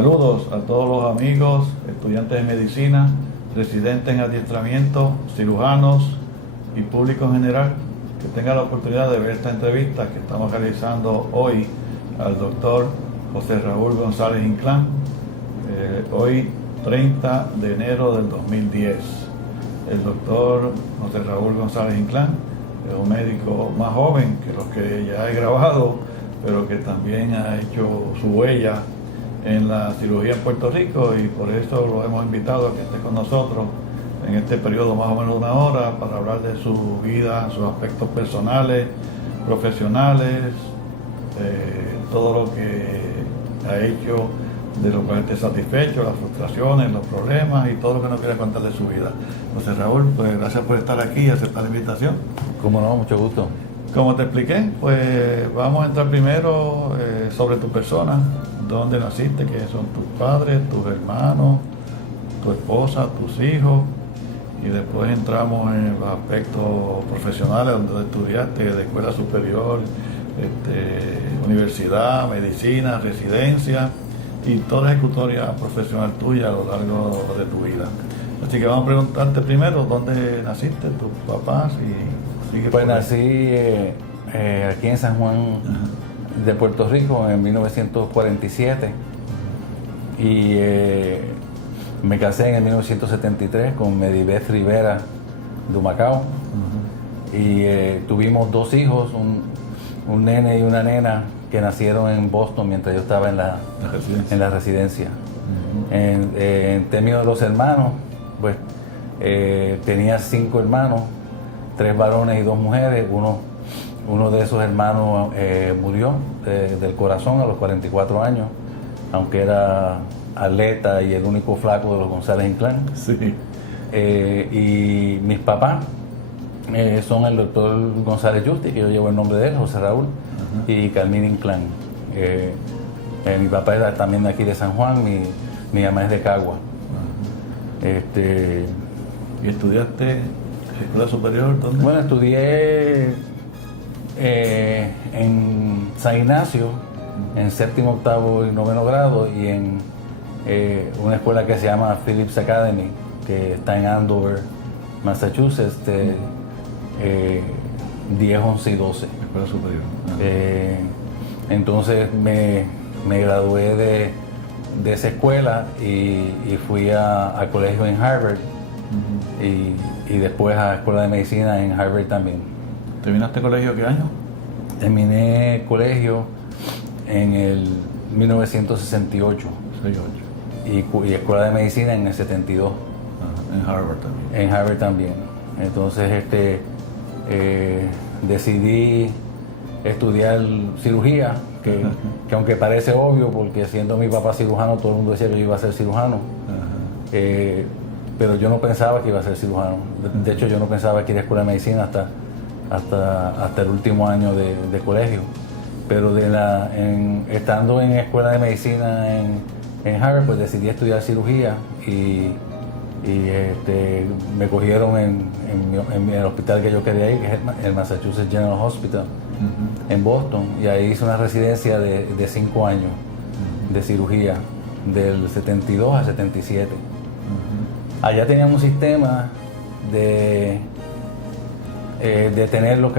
Saludos a todos los amigos, estudiantes de medicina, residentes en adiestramiento, cirujanos y público en general que tengan la oportunidad de ver esta entrevista que estamos realizando hoy al doctor José Raúl González Inclán, hoy 30 de enero del 2010. El doctor José Raúl González Inclán es un médico más joven que los que ya he grabado, pero que también ha hecho su huella en la cirugía en Puerto Rico, y por eso lo hemos invitado a que esté con nosotros en este periodo más o menos de una hora para hablar de su vida, sus aspectos personales, profesionales, todo lo que ha hecho, de lo cual esté satisfecho, las frustraciones, los problemas y todo lo que nos quiera contar de su vida. José Raúl, pues gracias por estar aquí y aceptar la invitación. Cómo no, mucho gusto. Como te expliqué, pues vamos a entrar primero sobre tu persona, dónde naciste, quiénes son tus padres, tus hermanos, tu esposa, tus hijos, y después entramos en los aspectos profesionales, donde estudiaste, de escuela superior, universidad, medicina, residencia y toda la ejecutoria profesional tuya a lo largo de tu vida. Así que vamos a preguntarte primero dónde naciste, tus papás, y sigue. Pues nací aquí en San Juan de Puerto Rico en 1947 y me casé en 1973 con Medibeth Rivera de Humacao y tuvimos dos hijos, un nene y una nena que nacieron en Boston mientras yo estaba en la residencia. En términos de los hermanos, pues tenía 5 hermanos, 3 varones y 2 mujeres. Uno de esos hermanos murió del corazón a los 44 años, aunque era atleta y el único flaco de los González Inclán. Sí. Y mis papás son el doctor González Justi, que yo llevo el nombre de él, José Raúl, y Carmina Inclán. Mi papá era también de aquí de San Juan, mi mamá es de Cagua. ¿Y estudiaste escuela superior? ¿Dónde? Bueno, estudié en San Ignacio, en 7º, 8º y 9º grado, y en una escuela que se llama Phillips Academy, que está en Andover, Massachusetts, 10, 11 y 12. Escuela superior. Entonces me gradué de esa escuela y fui a colegio en Harvard y después a escuela de medicina en Harvard también. ¿Terminaste colegio qué año? Terminé colegio en el 1968. 68. Y escuela de medicina en el 72. En Harvard también. En Harvard también. Entonces decidí estudiar cirugía, que aunque parece obvio, porque siendo mi papá cirujano, todo el mundo decía que yo iba a ser cirujano. Pero yo no pensaba que iba a ser cirujano. De hecho, yo no pensaba que ir a escuela de medicina hasta el último año de colegio. Pero estando en escuela de medicina en Harvard, pues decidí estudiar cirugía y me cogieron en el hospital que yo quería ir, que es el Massachusetts General Hospital, en Boston, y ahí hice una residencia de 5 años de cirugía, del 72 al 77. Allá tenían un sistema de tener lo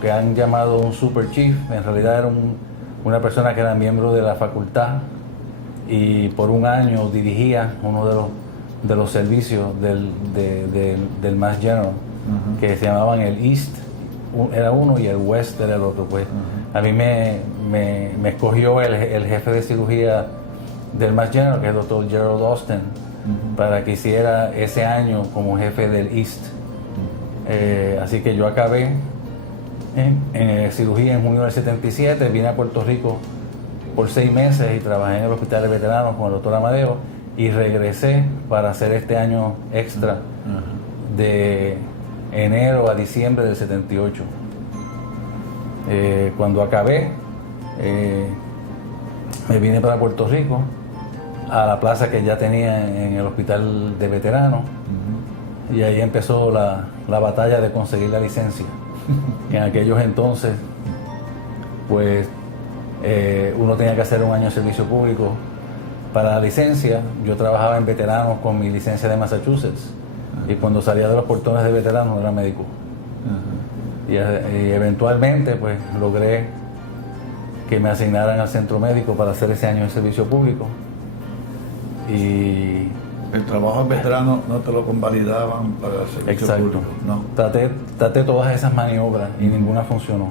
que han llamado un super chief. En realidad era una persona que era miembro de la facultad y por un año dirigía uno de los servicios del Mass General, que se llamaban el East, era uno, y el West era el otro. Pues a mí me escogió el jefe de cirugía del Mass General, que es el doctor Gerald Austin, para que hiciera ese año como jefe del East. Así que yo acabé en cirugía en junio del 77, vine a Puerto Rico por 6 meses y trabajé en el hospital de veteranos con el doctor Amadeo, y regresé para hacer este año extra de enero a diciembre del 78. Cuando acabé, me vine para Puerto Rico, a la plaza que ya tenía en el hospital de veteranos, y ahí empezó la batalla de conseguir la licencia. En aquellos entonces, pues uno tenía que hacer un año de servicio público para la licencia, yo trabajaba en veteranos con mi licencia de Massachusetts. Y cuando salía de los portones de veteranos era médico. Y eventualmente pues logré que me asignaran al centro médico para hacer ese año de servicio público. Y el trabajo en veterano no te lo convalidaban para el servicio público. No. Traté todas esas maniobras y ninguna funcionó.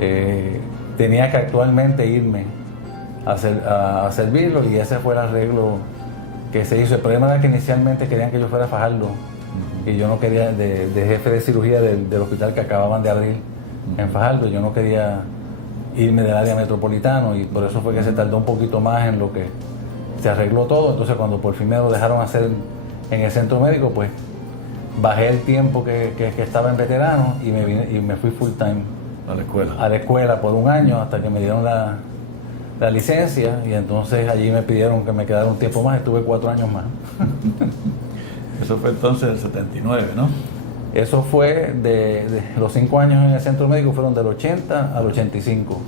Sí. Tenía que actualmente irme a servirlo, y ese fue el arreglo que se hizo. El problema era que inicialmente querían que yo fuera a Fajardo, y yo no quería, de jefe de cirugía del hospital que acababan de abrir en Fajardo, yo no quería irme del área metropolitana, y por eso fue que se tardó un poquito más en lo que se arregló todo. Entonces cuando por fin me lo dejaron hacer en el centro médico, pues bajé el tiempo que estaba en veterano y me fui full time a la escuela por un año hasta que me dieron la licencia, y entonces allí me pidieron que me quedara un tiempo más. Estuve 4 años más. Eso fue entonces el 79, ¿no? Eso fue de los 5 años en el centro médico, fueron del 80 al 85.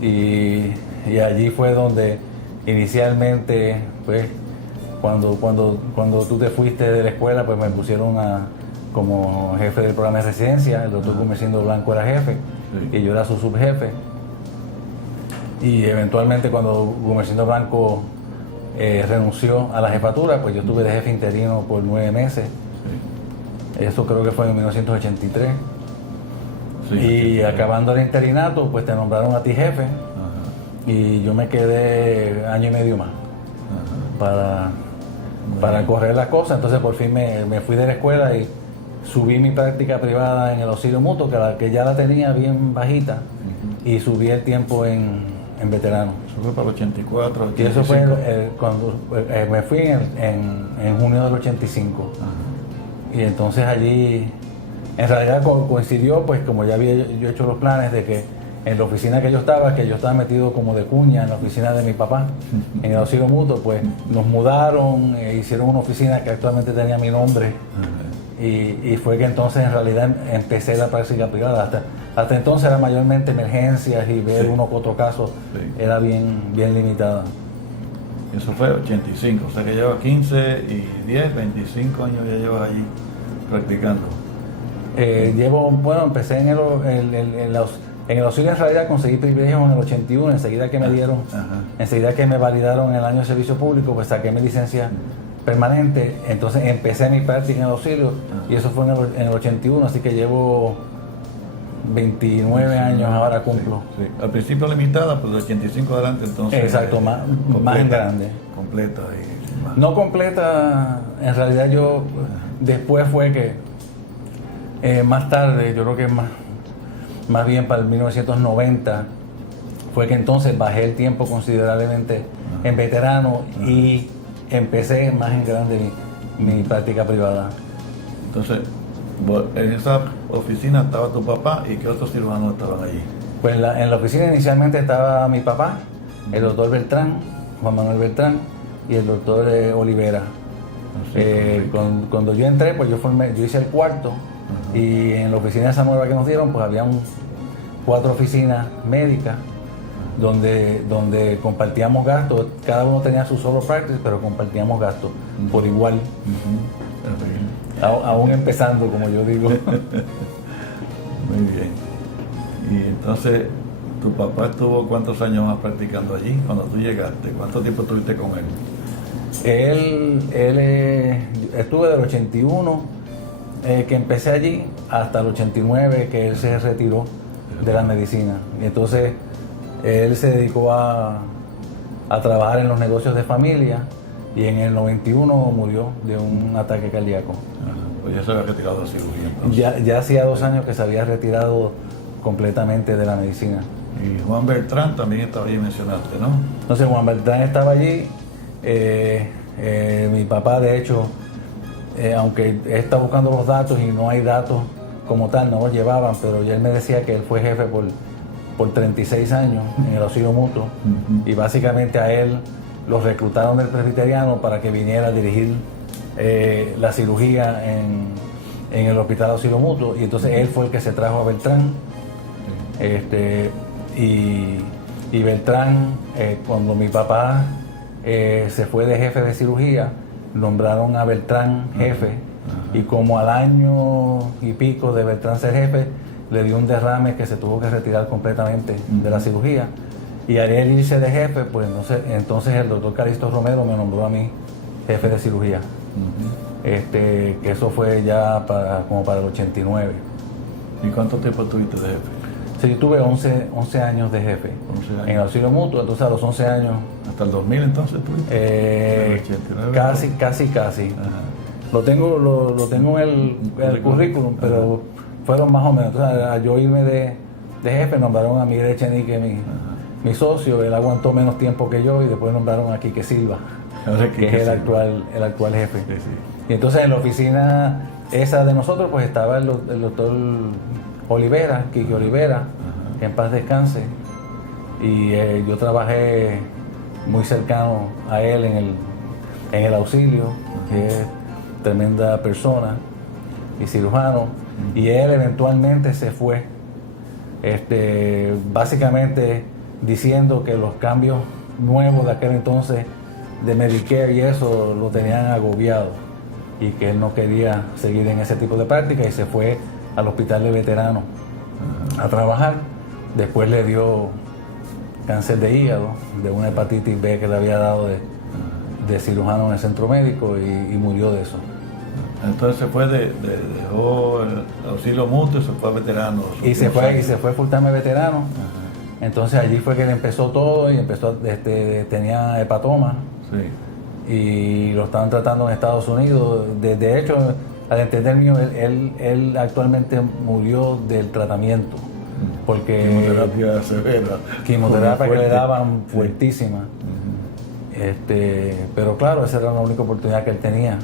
80-85. Y allí fue donde inicialmente, pues, cuando tú te fuiste de la escuela, pues me pusieron como jefe del programa de residencia. El doctor Gumersindo Blanco era jefe, sí, y yo era su subjefe. Y eventualmente cuando Gumersindo Blanco renunció a la jefatura, pues yo estuve de jefe interino por 9 meses. Sí. Eso creo que fue en 1983. Sí, y acabando el interinato, pues te nombraron a ti jefe. Y yo me quedé año y medio más para correr las cosas. Entonces por fin me fui de la escuela y subí mi práctica privada en el auxilio mutuo, que ya la tenía bien bajita, y subí el tiempo en veterano. Eso fue para el 84, 85. Y eso fue cuando me fui en junio del 85. Y entonces allí, en realidad coincidió, pues como ya había yo hecho los planes de que en la oficina que yo estaba metido como de cuña en la oficina de mi papá, en el auxilio mutuo, pues nos mudaron, hicieron una oficina que actualmente tenía mi nombre, y fue que entonces en realidad empecé la práctica privada. Hasta entonces era mayormente emergencias y ver uno que otro caso, era bien limitada. Eso fue 85, o sea que llevas 15 y 10, 25 años ya llevas allí practicando. Empecé en el auxilio, en realidad conseguí privilegios en el 81, enseguida que me dieron, enseguida que me validaron en el año de servicio público, pues saqué mi licencia permanente. Entonces empecé mi práctica en el auxilio, y eso fue en el 81, así que llevo 29 años ahora cumplo. Sí. Al principio limitada, pero de 85 adelante entonces. Exacto, más en grande. Completa. No completa, en realidad yo, después fue que, más tarde, yo creo que más bien para el 1990, fue que entonces bajé el tiempo considerablemente en veterano y empecé más en grande mi práctica privada. Entonces, en esa oficina estaba tu papá, ¿y qué otros cirujanos estaban allí? Pues en la oficina inicialmente estaba mi papá, el doctor Beltrán, Juan Manuel Beltrán, y el doctor Olivera. Cuando yo entré, pues yo hice el cuarto, y en la oficina esa nueva que nos dieron, pues había 4 oficinas médicas donde compartíamos gastos. Cada uno tenía su solo practice, pero compartíamos gastos por igual. Aún empezando, como yo digo. Muy bien. Y entonces, ¿tu papá estuvo cuántos años más practicando allí cuando tú llegaste? ¿Cuánto tiempo estuviste con él? Estuve del 81 que empecé allí hasta el 89 que él se retiró de la medicina. Y entonces él se dedicó a trabajar en los negocios de familia, y en el 91 murió de un ataque cardíaco. Pues ya se había retirado de la cirugía entonces. Ya hacía 2 años que se había retirado completamente de la medicina. Y Juan Beltrán también estaba allí, mencionaste, ¿no? Entonces Juan Beltrán estaba allí. Mi papá, de hecho, aunque está buscando los datos y no hay datos como tal, no los llevaban, pero ya él me decía que él fue jefe por 36 años en el auxilio mutuo, y básicamente a él lo reclutaron del presbiteriano para que viniera a dirigir la cirugía en el hospital auxilio mutuo, y entonces él fue el que se trajo a Beltrán. Y Y Beltrán, cuando mi papá se fue de jefe de cirugía, nombraron a Beltrán jefe, y como al año y pico de Beltrán ser jefe, le dio un derrame que se tuvo que retirar completamente de la cirugía. Y al él irse de jefe, pues entonces el doctor Calixto Romero me nombró a mí jefe de cirugía. Que eso fue ya como para el 89. ¿Y cuánto tiempo tuviste de jefe? Sí, yo tuve 11 años de jefe 11 años. en auxilio mutuo, entonces a los 11 años... ¿Hasta el 2000 entonces tuviste? ¿El 89? Casi. Lo tengo en el currículum, pero fueron más o menos. Entonces, al yo irme de jefe, nombraron a Miguel Echenique, mi socio. Él aguantó menos tiempo que yo, y después nombraron a Quique Silva, que es el actual jefe. Sí, sí. Y entonces en la oficina esa de nosotros pues estaba el doctor Olivera, Quique Olivera, que en paz descanse. Y yo trabajé muy cercano a él en el auxilio, que es tremenda persona y cirujano. Y él eventualmente se fue, básicamente diciendo que los cambios nuevos de aquel entonces de Medicare y eso lo tenían agobiado, y que él no quería seguir en ese tipo de práctica, y se fue al hospital de veteranos a trabajar. Después le dio cáncer de hígado, de una hepatitis B que le había dado de cirujano en el centro médico, y murió de eso. Entonces se fue dejó el auxilio mutuo y se fue a veteranos. Y se fue full time veterano. Entonces allí fue que él empezó todo, y tenía hepatoma. Sí. Y lo estaban tratando en Estados Unidos. De hecho, al entender mío, él actualmente murió del tratamiento, porque quimioterapia severa, quimioterapia que le daban fuertísima. Pero claro, esa era la única oportunidad que él tenía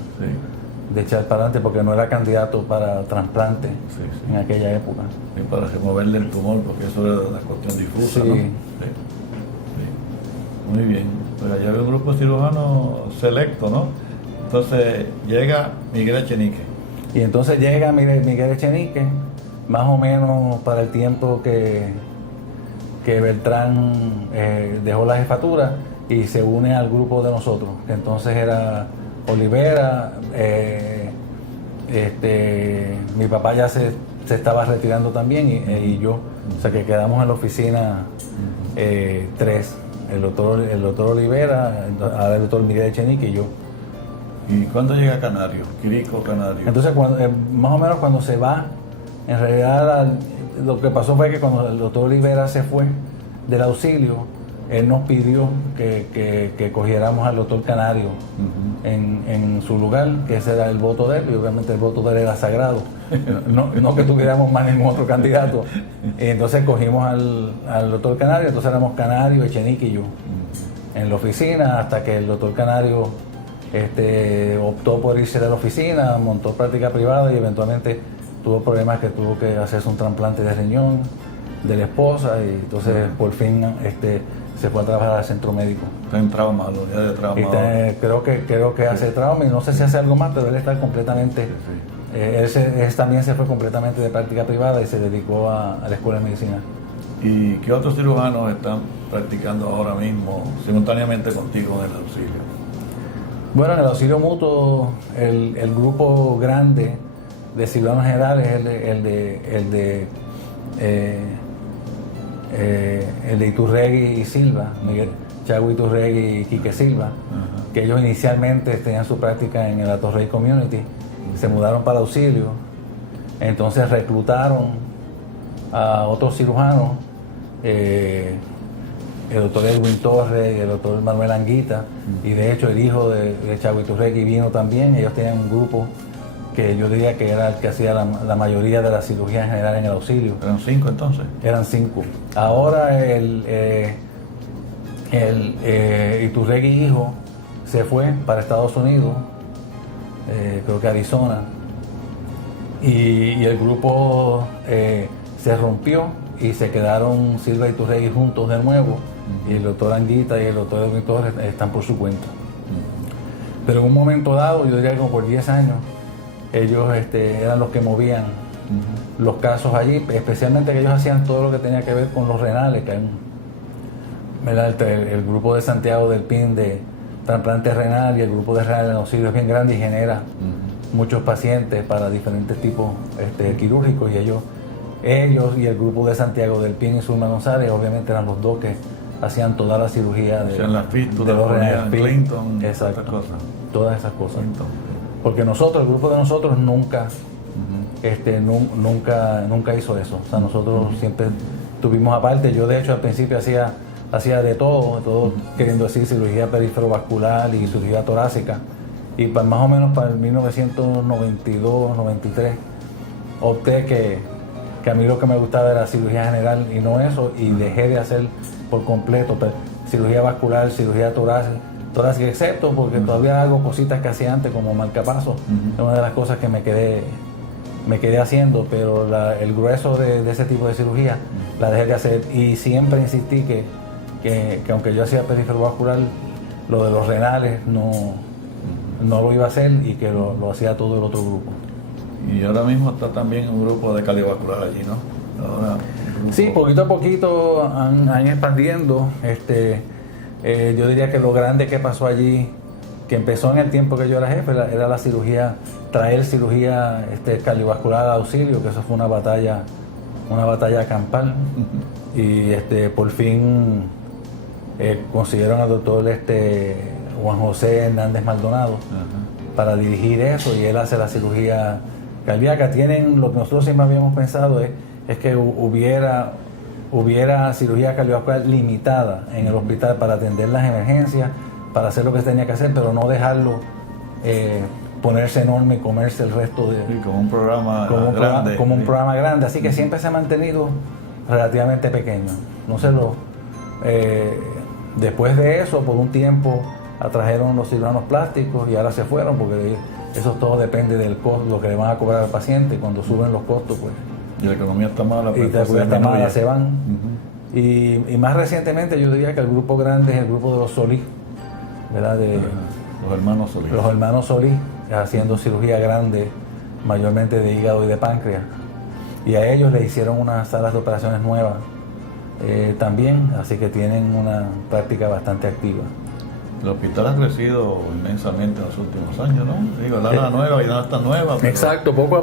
de echar para adelante, porque no era candidato para trasplante en aquella época. Y para removerle el tumor, porque eso era una cuestión difusa, ¿no? Sí. Muy bien. Pues allá había un grupo de cirujanos selecto, ¿no? Entonces llega Miguel Echenique. Y entonces llega Miguel Echenique, más o menos para el tiempo que Beltrán dejó la jefatura, y se une al grupo de nosotros, que entonces era Olivera, mi papá ya se estaba retirando también, y yo, o sea que quedamos en la oficina 3, el doctor Olivera, ahora el doctor Miguel Echenique y yo. ¿Y cuándo llega Canario? Quirico Canario. Entonces, más o menos cuando se va, en realidad lo que pasó fue que cuando el doctor Olivera se fue del auxilio, él nos pidió que cogiéramos al doctor Canario en su lugar, que ese era el voto de él, y obviamente el voto de él era sagrado, no que tuviéramos más ningún otro candidato. Y entonces cogimos al doctor Canario. Entonces éramos Canario, Echenique y yo en la oficina, hasta que el doctor Canario optó por irse de la oficina, montó práctica privada, y eventualmente tuvo problemas, que tuvo que hacerse un trasplante de riñón de la esposa, y entonces por fin se fue a trabajar al centro médico. Está en trauma, la unidad de trauma. Creo que hace trauma, y no sé si hace algo más, pero él está completamente... Él también se fue completamente de práctica privada y se dedicó a la escuela de medicina. ¿Y qué otros cirujanos están practicando ahora mismo simultáneamente contigo en el auxilio? Bueno, en el auxilio mutuo, el grupo grande de cirujanos generales es el de Iturregui y Silva, Chago Iturregui y Quique Silva, que ellos inicialmente tenían su práctica en el Atorrey Community, se mudaron para auxilio, entonces reclutaron a otros cirujanos, el doctor Edwin Torres y el doctor Manuel Anguita, y de hecho el hijo de Chago Iturregui vino también. Ellos tenían un grupo que yo diría que era el que hacía la mayoría de la cirugía en general en el auxilio. ¿Eran 5 entonces? Eran 5. Ahora el Iturregui hijo se fue para Estados Unidos, creo que Arizona, y el grupo se rompió, y se quedaron Silva y Iturregui juntos de nuevo, y el doctor Anguita y el doctor Edwin Torres están por su cuenta. Pero en un momento dado, yo diría que como por 10 años, ellos eran los que movían los casos allí, especialmente que ellos hacían todo lo que tenía que ver con los renales, que hay ¿verdad? El grupo de Santiago del PIN de trasplante renal y el grupo de renal en auxilio es bien grande y genera muchos pacientes para diferentes tipos quirúrgicos, y ellos y el grupo de Santiago del PIN y Zulma González obviamente eran los dos que hacían toda la cirugía de las fístulas, los renales, Clinton, exacto, todas esas cosas. Clinton. Porque nosotros, el grupo de nosotros nunca hizo eso. O sea, nosotros siempre tuvimos aparte. Yo de hecho al principio hacía de todo queriendo decir cirugía periferovascular y cirugía torácica. Y más o menos para el 1992, 93, opté que a mí lo que me gustaba era cirugía general y no eso, y dejé de hacer por completo cirugía vascular, cirugía torácica, excepto porque todavía hago cositas que hacía antes como marcapasos. Es una de las cosas que me quedé haciendo, pero el grueso de ese tipo de cirugía la dejé de hacer, y siempre insistí que aunque yo hacía periferovascular, lo de los renales no lo iba a hacer, y que lo hacía todo el otro grupo. Y ahora mismo está también un grupo de cardiovascular allí, ¿no? Ahora, sí, poquito a poquito han expandiendo. Yo diría que lo grande que pasó allí, que empezó en el tiempo que yo era jefe, era la cirugía, traer cirugía cardiovascular de auxilio, que eso fue una batalla campal. Y por fin consiguieron al doctor Juan José Hernández Maldonado para dirigir eso, y él hace la cirugía cardíaca. Lo que nosotros siempre habíamos pensado es que hubiera cirugía cardiovascular limitada en el hospital para atender las emergencias, para hacer lo que se tenía que hacer, pero no dejarlo ponerse enorme y comerse el resto de... Sí, como un programa grande. Como un programa grande, así que siempre se ha mantenido relativamente pequeño. No sé, después de eso, por un tiempo, atrajeron los cirujanos plásticos y ahora se fueron, porque eso todo depende del costo, lo que le van a cobrar al paciente. Cuando suben los costos, pues... Y la economía está mala, pues, y la economía está mala, se van. Y más recientemente yo diría que el grupo grande es el grupo de los Solís, ¿verdad? Los hermanos Solís. Los hermanos Solís, haciendo cirugía grande, mayormente de hígado y de páncreas. Y a ellos le hicieron unas salas de operaciones nuevas también, así que tienen una práctica bastante activa. El hospital ha crecido inmensamente en los últimos años, ¿no? Digo, la nueva y la está nueva. Pero, exacto, poco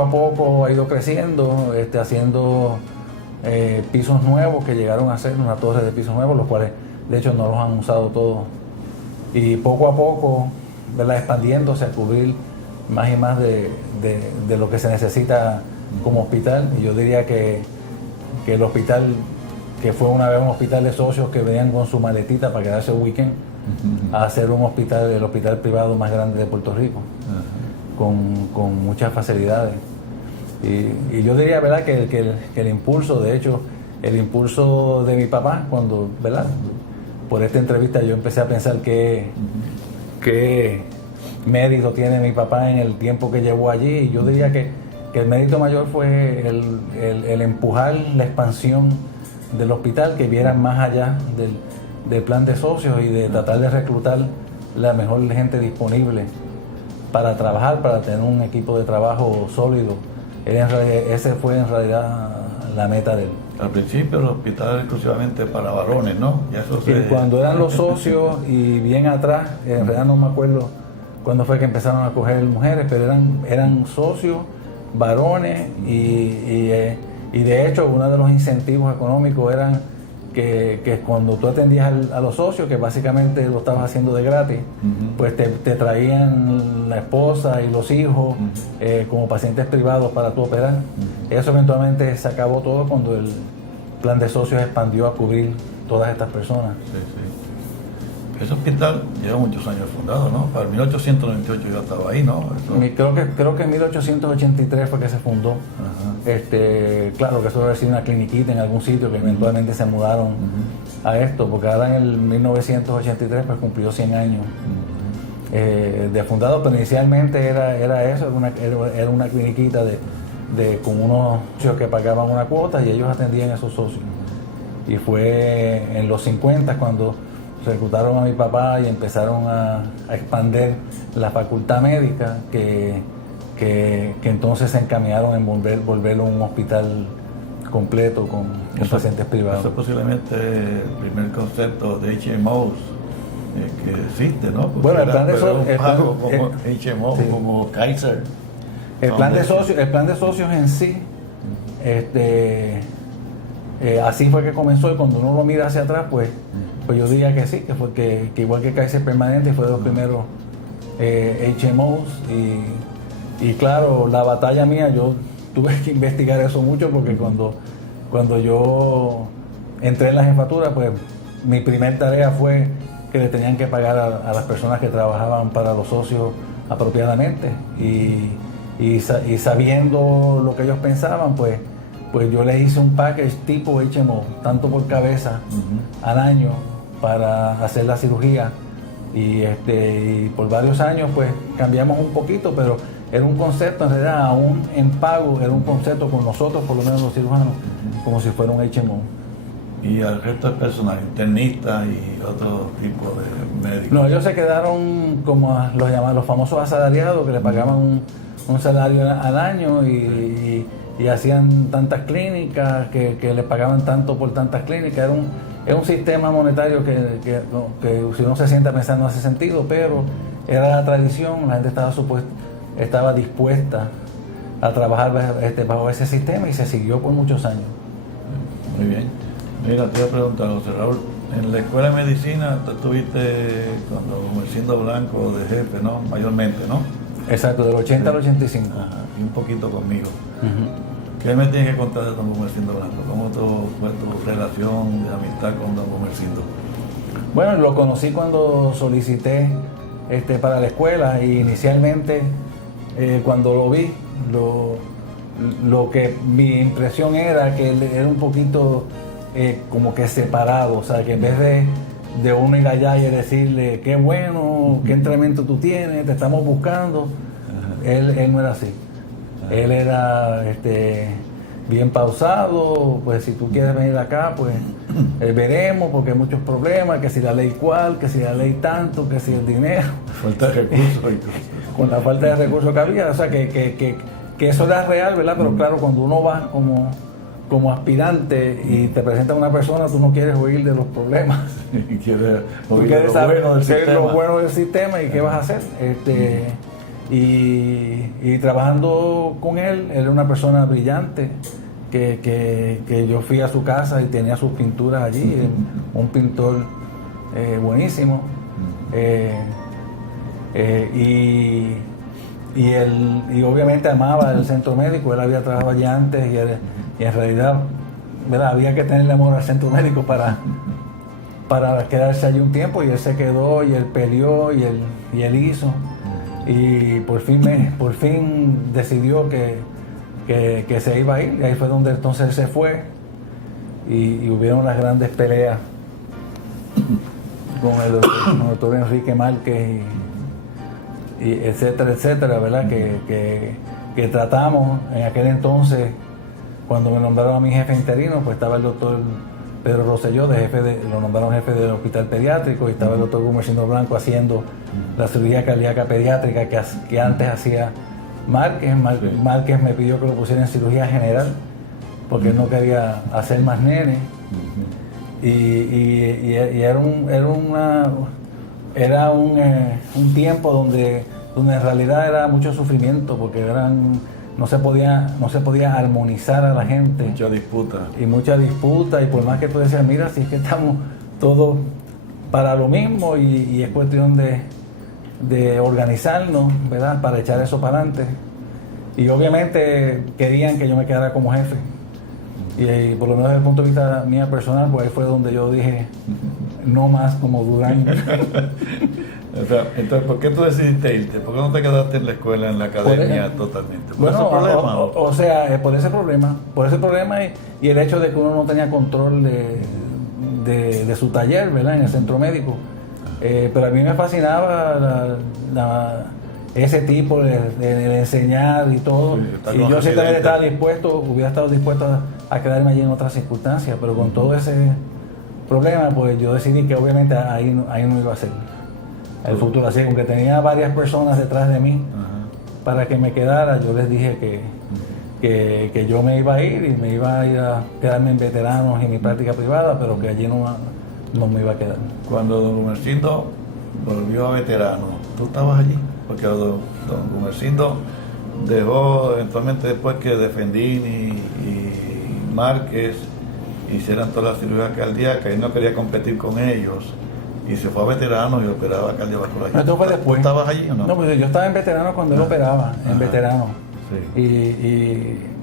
a poco ha ido creciendo, haciendo pisos nuevos que llegaron a ser una torre de pisos nuevos, los cuales de hecho no los han usado todos. Y poco a poco, ¿verdad?, expandiéndose a cubrir más y más de lo que se necesita como hospital. Y yo diría que el hospital, que fue una vez un hospital de socios que venían con su maletita para quedarse un weekend, a ser el hospital privado más grande de Puerto Rico, con muchas facilidades. Y yo diría, ¿verdad?, que el impulso, de hecho, el impulso de mi papá, cuando, ¿verdad?, por esta entrevista yo empecé a pensar qué mérito tiene mi papá en el tiempo que llevó allí, y yo diría que el mérito mayor fue el empujar la expansión del hospital, que vieran más allá del plan de socios y de tratar de reclutar la mejor gente disponible para trabajar, para tener un equipo de trabajo sólido. Ese fue en realidad la meta de él. Al principio el hospital era exclusivamente para varones, ¿no? Y eso cuando eran los socios y bien atrás, en realidad no me acuerdo cuándo fue que empezaron a coger mujeres, pero eran socios, varones, y de hecho uno de los incentivos económicos eran que cuando tú atendías a los socios, que básicamente lo estabas haciendo de gratis, pues te traían la esposa y los hijos como pacientes privados para tú operar. Eso eventualmente se acabó todo cuando el plan de socios expandió a cubrir todas estas personas. Sí. Ese hospital lleva muchos años fundado, ¿no? Para el 1898 yo estaba ahí, ¿no? Creo que en 1883 fue que se fundó. Claro que eso debe haber sido una cliniquita en algún sitio que eventualmente se mudaron a esto, porque ahora en el 1983 pues cumplió 100 años de fundado, pero inicialmente era eso, era una cliniquita con unos socios que pagaban una cuota y ellos atendían a esos socios. Y fue en los 50 cuando reclutaron a mi papá y empezaron a expandir la facultad médica, que entonces se encaminaron en volverlo un hospital completo con pacientes privados. Eso es posiblemente el primer concepto de HMOs que existe, ¿no? Porque bueno, el plan de como HMO, sí. como Kaiser. El plan de socios en sí, así fue que comenzó, y cuando uno lo mira hacia atrás, pues yo diría que sí, que fue que igual que Kaiser Permanente fue de los primeros HMOs, y claro, la batalla mía, yo tuve que investigar eso mucho, porque cuando yo entré en la jefatura, pues mi primer tarea fue que le tenían que pagar a las personas que trabajaban para los socios apropiadamente, y sabiendo lo que ellos pensaban, pues yo les hice un package tipo HMO, tanto por cabeza al año para hacer la cirugía, y por varios años pues cambiamos un poquito, pero era un concepto en realidad, aún en pago, era un concepto con nosotros, por lo menos los cirujanos, como si fuera un HMO. Y al resto del personal, internistas y otro tipo de médicos. No, ellos se quedaron como los famosos asalariados, que le pagaban un salario al año, y hacían tantas clínicas, que le pagaban tanto por tantas clínicas. Era un sistema monetario que si uno se sienta a pensar no hace sentido, pero era la tradición, la gente estaba dispuesta a trabajar bajo ese sistema, y se siguió por muchos años. Muy bien. Mira, te voy a preguntar, José Raúl, en la escuela de medicina tú estuviste cuando Gumersindo Blanco de jefe, ¿no? Mayormente, ¿no? Exacto, del 80 al 85. Ajá, y un poquito conmigo. ¿Qué me tienes que contar de don Gumersindo Blanco? ¿Cómo fue tu relación de amistad con don Gumersindo? Bueno, lo conocí cuando solicité para la escuela, y inicialmente cuando lo vi, lo que mi impresión era que él era un poquito como que separado, o sea, que en vez de uno ir allá y decirle qué bueno, qué entrenamiento tú tienes, te estamos buscando, él no era así. Él era bien pausado, pues si tú quieres venir acá, pues veremos, porque hay muchos problemas, que si la ley cual, que si la ley tanto, que si el dinero. Falta de recursos. Con la falta de recursos que había, o sea, que eso era real, ¿verdad? Pero claro, cuando uno va como aspirante y te presenta una persona, tú no quieres oír de los problemas. Tú quieres saber lo bueno del sistema y qué vas a hacer. Y trabajando con él, él era una persona brillante, que yo fui a su casa y tenía sus pinturas allí, un pintor buenísimo. Y obviamente amaba el centro médico. Él había trabajado allí antes, y en realidad, ¿verdad?, había que tenerle amor al centro médico para quedarse allí un tiempo, y él se quedó, y él peleó, y él hizo, y por fin decidió que se iba a ir, y ahí fue donde entonces se fue, y hubieron las grandes peleas con el doctor Enrique Márquez, y etcétera, ¿verdad? Que tratamos en aquel entonces, cuando me nombraron a mi jefe interino, pues estaba el doctor Pedro Rosselló, lo nombraron jefe del hospital pediátrico, y estaba el doctor Gumersindo Blanco haciendo la cirugía cardíaca pediátrica que antes hacía Márquez. Márquez me pidió que lo pusiera en cirugía general, porque él no quería hacer más nenes. Y era un tiempo donde en realidad era mucho sufrimiento, porque no se podía armonizar a la gente. Mucha disputa, y por más que tú decías, mira, si es que estamos todos para lo mismo, y es cuestión de organizarnos, ¿verdad?, para echar eso para adelante. Y obviamente querían que yo me quedara como jefe. Y por lo menos desde el punto de vista mía personal, pues ahí fue donde yo dije, no más como Durán. Entonces, ¿por qué tú decidiste irte? ¿Por qué no te quedaste en la escuela, en la academia totalmente? ¿Por ese problema? O sea, por ese problema y el hecho de que uno no tenía control de su taller, ¿verdad?, en el centro médico. Pero a mí me fascinaba ese tipo de enseñar y todo. Sí, y yo sí hubiera estado dispuesto a quedarme allí en otras circunstancias, pero con todo ese problema, pues yo decidí que obviamente ahí no iba a ser el futuro. Así, aunque tenía varias personas detrás de mí para que me quedara, yo les dije que que yo me iba a ir y me iba a ir a quedarme en veteranos y mi práctica privada, pero que allí no me iba a quedar. Cuando don Gumersindo volvió a veterano, ¿tú estabas allí? Porque don Gumersindo dejó eventualmente, después que Defendini y Márquez hicieran todas las cirugías cardíacas, y no quería competir con ellos y se fue a veterano y operaba cardiovascular. No, esto fue después. ¿Tú estabas allí o no? No, pues yo estaba en veterano cuando él operaba, en veterano. Sí.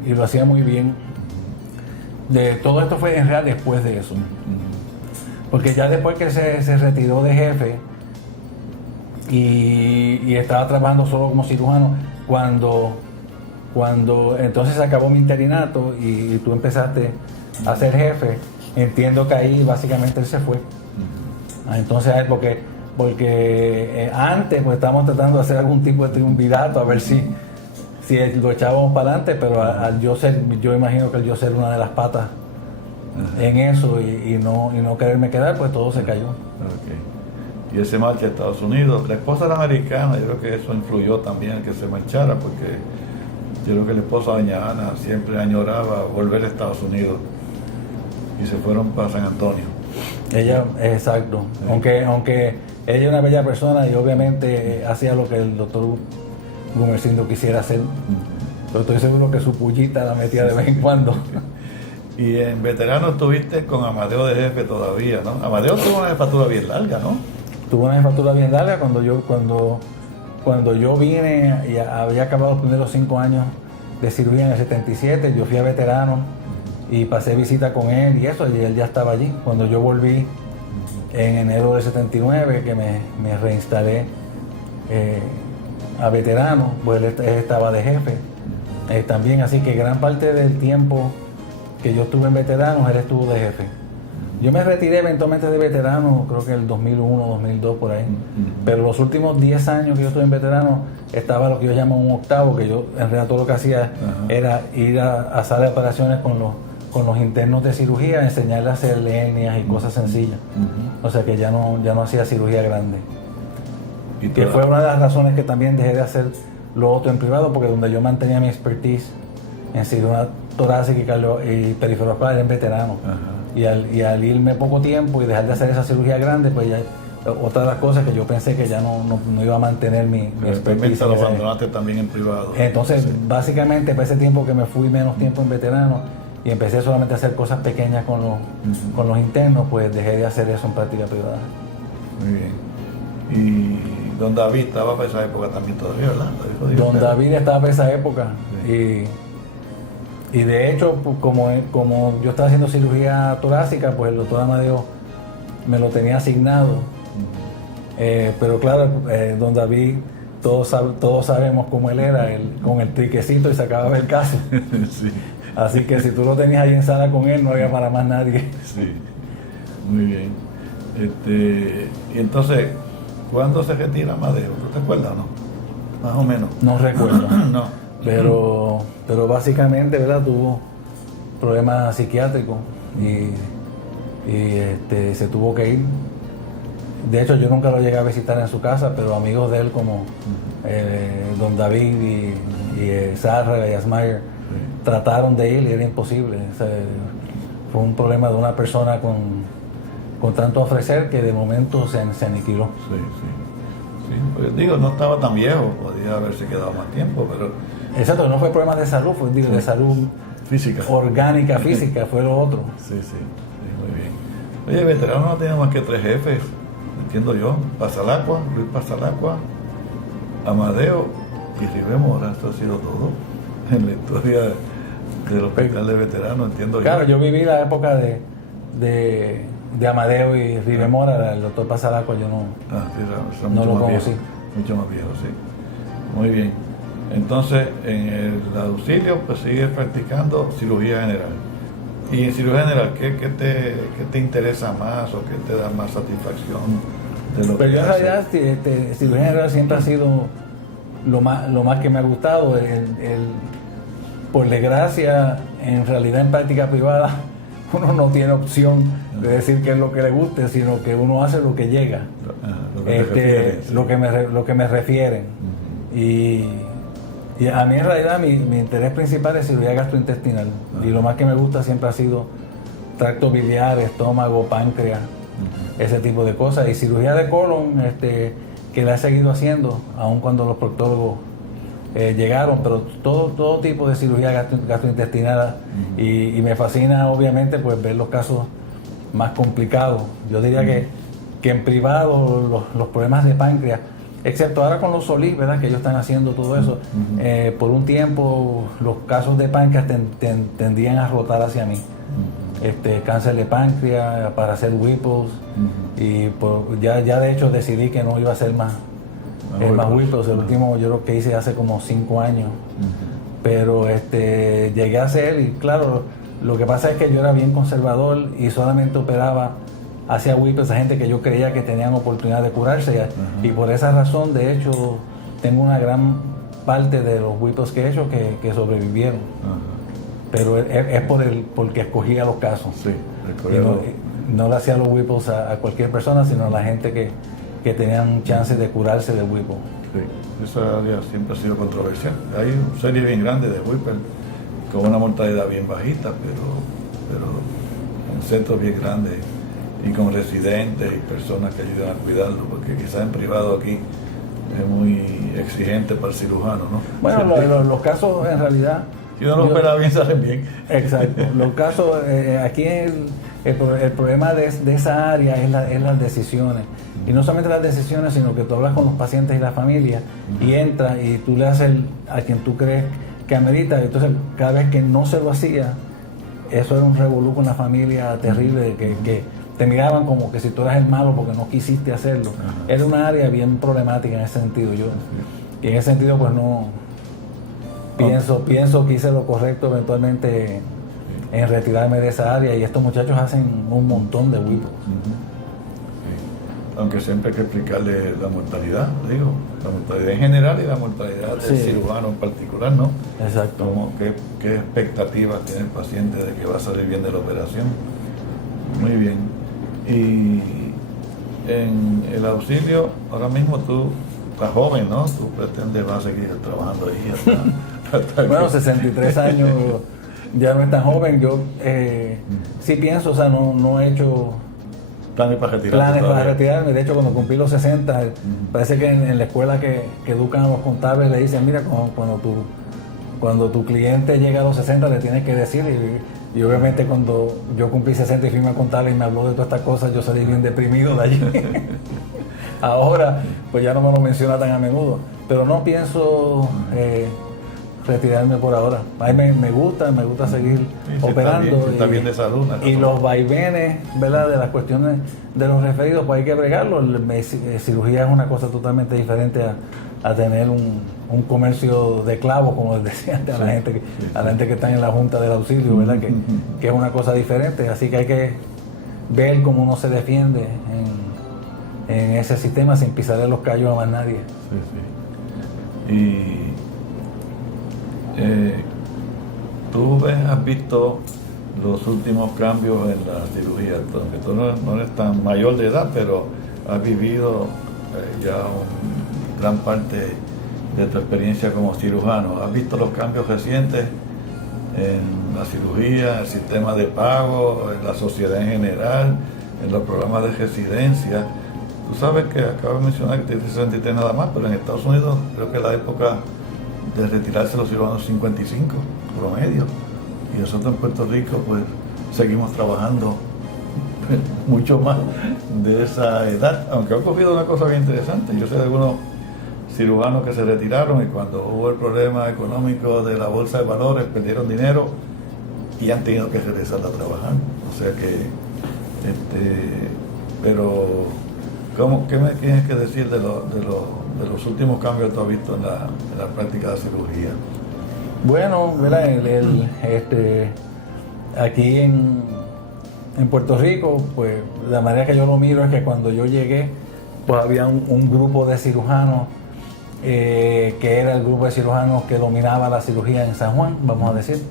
Y lo hacía muy bien. Todo esto fue en realidad después de eso. Porque ya después que se retiró de jefe y estaba trabajando solo como cirujano, cuando entonces se acabó mi interinato y tú empezaste a ser jefe, entiendo que ahí básicamente él se fue. Entonces, porque antes pues estábamos tratando de hacer algún tipo de triunvirato a ver si lo echábamos para adelante, pero al yo imagino que al yo ser una de las patas en eso y no quererme quedar, pues todo se cayó. Okay. Y ese marcha a Estados Unidos, la esposa era americana, yo creo que eso influyó también en que se marchara, porque yo creo que la esposa de doña Ana siempre añoraba volver a Estados Unidos y se fueron para San Antonio. Ella, exacto, sí. Aunque ella es una bella persona y obviamente hacía lo que el doctor Gumersindo quisiera hacer, pero estoy seguro que su pullita la metía de vez en cuando. Y en veterano estuviste con Amadeo de jefe todavía, ¿no? Amadeo tuvo una jefatura bien larga, ¿no? Tuvo una jefatura bien larga cuando yo vine y había acabado los primeros 5 años de cirugía en el 77, yo fui a veterano y pasé visita con él y eso, y él ya estaba allí. Cuando yo volví en enero del 79, que me reinstalé a veterano, pues él estaba de jefe también, así que gran parte del tiempo que yo estuve en veteranos, él estuvo de jefe. Yo me retiré eventualmente de veterano, creo que el 2001, 2002, por ahí. Pero los últimos 10 años que yo estuve en veterano, estaba lo que yo llamo un octavo, que yo en realidad todo lo que hacía era ir a sala de operaciones con los internos de cirugía, enseñarles a hacer hernias y cosas sencillas. O sea que ya no hacía cirugía grande. Y que fue una de las razones que también dejé de hacer lo otro en privado, porque donde yo mantenía mi expertise en cirugía torácica y periféroscopia era en veterano. Y al irme poco tiempo y dejar de hacer esa cirugía grande, pues ya otra de las cosas que yo pensé que ya no iba a mantener mi expertise. Lo abandonaste también en privado. Entonces, básicamente, para ese tiempo que me fui menos tiempo en veterano y empecé solamente a hacer cosas pequeñas con los internos, pues dejé de hacer eso en práctica privada. Muy bien. Y don David estaba para esa época también todavía, ¿verdad? Don David estaba para esa época. Sí. Y de hecho, pues, como yo estaba haciendo cirugía torácica, pues el doctor Amadeo me lo tenía asignado. Pero claro, don David, todos sabemos cómo él era, con el triquecito y se acababa el caso. Sí. Así que si tú lo tenías ahí en sala con él, no había para más nadie. Sí, muy bien. Y entonces, ¿cuándo se retira Amadeo? ¿Tú te acuerdas o no? Más o menos. No recuerdo. No. Pero básicamente, ¿verdad? Tuvo problemas psiquiátricos y se tuvo que ir. De hecho, yo nunca lo llegué a visitar en su casa, pero amigos de él como don David y Sarra y Asmayer trataron de ir y era imposible. O sea, fue un problema de una persona con tanto a ofrecer que de momento se aniquiló. Sí, pues digo, no estaba tan viejo, podía haberse quedado más tiempo, pero... Exacto, no fue problema de salud, fue de salud física, orgánica, física, fue lo otro. Sí, muy bien. Oye, el veterano no tenía más que 3 jefes, entiendo yo: Pasalacqua, Luis Pasalacqua, Amadeo y Ribe Mora. Esto ha sido todo en la historia del hospital de veteranos, entiendo yo. Claro, yo viví la época de Amadeo y Ribe Mora, el doctor Pasalacqua yo no lo conocí. Mucho más viejo, sí. Muy bien. Entonces, en el auxilio, pues sigues practicando cirugía general. Y en cirugía general, ¿qué te interesa más o qué te da más satisfacción de lo Pero que yo en haces? realidad, cirugía general siempre ha sido lo más que me ha gustado. Por desgracia, en realidad en práctica privada, uno no tiene opción de decir qué es lo que le guste, sino que uno hace lo que llega, lo que lo que me refieren. Y a mí en realidad mi interés principal es cirugía gastrointestinal. Y lo más que me gusta siempre ha sido tracto biliar, estómago, páncreas, ese tipo de cosas. Y cirugía de colon, que la he seguido haciendo, aun cuando los proctólogos llegaron, pero todo tipo de cirugía gastrointestinal. Y me fascina obviamente pues ver los casos más complicados. Yo diría que en privado los problemas de páncreas, excepto ahora con los Solís, ¿verdad? Que ellos están haciendo todo eso. Por un tiempo los casos de páncreas tendían a rotar hacia mí. Cáncer de páncreas, para hacer Whipples, y ya de hecho decidí que no iba a hacer más Whipples. El último yo creo que hice hace como 5 años. Pero llegué a hacer, y claro, lo que pasa es que yo era bien conservador y solamente operaba, hacía Whipples a gente que yo creía que tenían oportunidad de curarse, y por esa razón de hecho tengo una gran parte de los Whipples que he hecho que sobrevivieron. Pero es porque escogía los casos. Sí, no le hacía los Whipples a cualquier persona, sino a la gente que tenían chance de curarse de Whipple. Sí, esa área siempre ha sido controversial. Hay una serie bien grande de Whipple con una mortalidad bien bajita, pero en centros bien grandes y con residentes y personas que ayudan a cuidarlo, porque quizás en privado aquí es muy exigente para el cirujano, ¿no? Bueno, los casos en realidad... Si uno lo opera bien, salen bien. Exacto. Los casos, aquí el problema de esa área es las decisiones. Y no solamente las decisiones, sino que tú hablas con los pacientes y la familia y entras y tú le haces a quien tú crees que amerita. Entonces, cada vez que no se lo hacía, eso era un revolú con la familia terrible, que te miraban como que si tú eras el malo porque no quisiste hacerlo. Era una área bien problemática en ese sentido. Y en ese sentido, pues no... Pienso que hice lo correcto eventualmente en retirarme de esa área, y estos muchachos hacen un montón de Whipples. Aunque siempre hay que explicarle la mortalidad, la mortalidad en general y la mortalidad del cirujano en particular, ¿no? Exacto. Como qué expectativas tiene el paciente de que va a salir bien de la operación. Muy bien. Y en el auxilio, ahora mismo tú estás joven, ¿no? Tú pretendes vas a seguir trabajando ahí hasta bueno, 63 años ya no es tan joven. Yo sí pienso, o sea, no he hecho planes para retirarme. De hecho, cuando cumplí los 60, parece que en la escuela que educan a los contables le dicen, mira, cuando tu cliente llega a los 60 le tienes que decir, y obviamente cuando yo cumplí 60 y fui a contable y me habló de todas estas cosas, yo salí bien deprimido de allí. Ahora, pues ya no me lo menciona tan a menudo, pero no pienso retirarme por ahora. A mí me gusta seguir operando. Está bien de salud. Y los vaivenes, ¿verdad?, de las cuestiones de los referidos, pues hay que bregarlo. Cirugía es una cosa totalmente diferente a tener un comercio de clavos, como les decía antes, a la gente que está en la junta del auxilio, ¿verdad?, que es una cosa diferente. Así que hay que ver cómo uno se defiende en ese sistema sin pisarle los callos a más nadie. Y tú has visto los últimos cambios en la cirugía, aunque tú no eres tan mayor de edad, pero has vivido ya gran parte de tu experiencia como cirujano. ¿Has visto los cambios recientes en la cirugía, en el sistema de pago, en la sociedad en general, en los programas de residencia? Tú sabes que acabo de mencionar que tienes 63 nada más, pero en Estados Unidos creo que la época de retirarse los cirujanos 55 promedio, y nosotros en Puerto Rico pues seguimos trabajando mucho más de esa edad, aunque ha ocurrido una cosa bien interesante. Yo sé de algunos cirujanos que se retiraron y cuando hubo el problema económico de la bolsa de valores perdieron dinero y han tenido que regresar a trabajar. O sea que pero ¿qué me tienes que decir de los últimos cambios que tú has visto en la práctica de cirugía? Bueno, ¿verdad? Aquí en Puerto Rico, pues la manera que yo lo miro es que cuando yo llegué, pues había un grupo de cirujanos que era el grupo de cirujanos que dominaba la cirugía en San Juan, vamos a decir.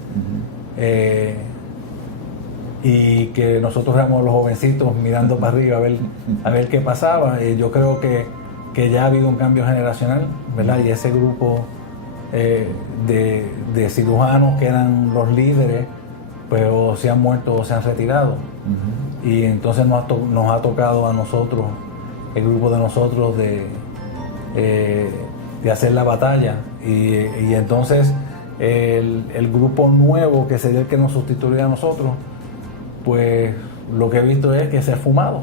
Y que nosotros éramos los jovencitos mirando para arriba a ver qué pasaba. Yo creo que ya ha habido un cambio generacional, ¿verdad? Y ese grupo de cirujanos que eran los líderes, pues o se han muerto o se han retirado. Y entonces nos ha tocado a nosotros, el grupo de nosotros, de hacer la batalla. Y entonces el grupo nuevo, que sería el que nos sustituiría a nosotros, pues lo que he visto es que se ha fumado.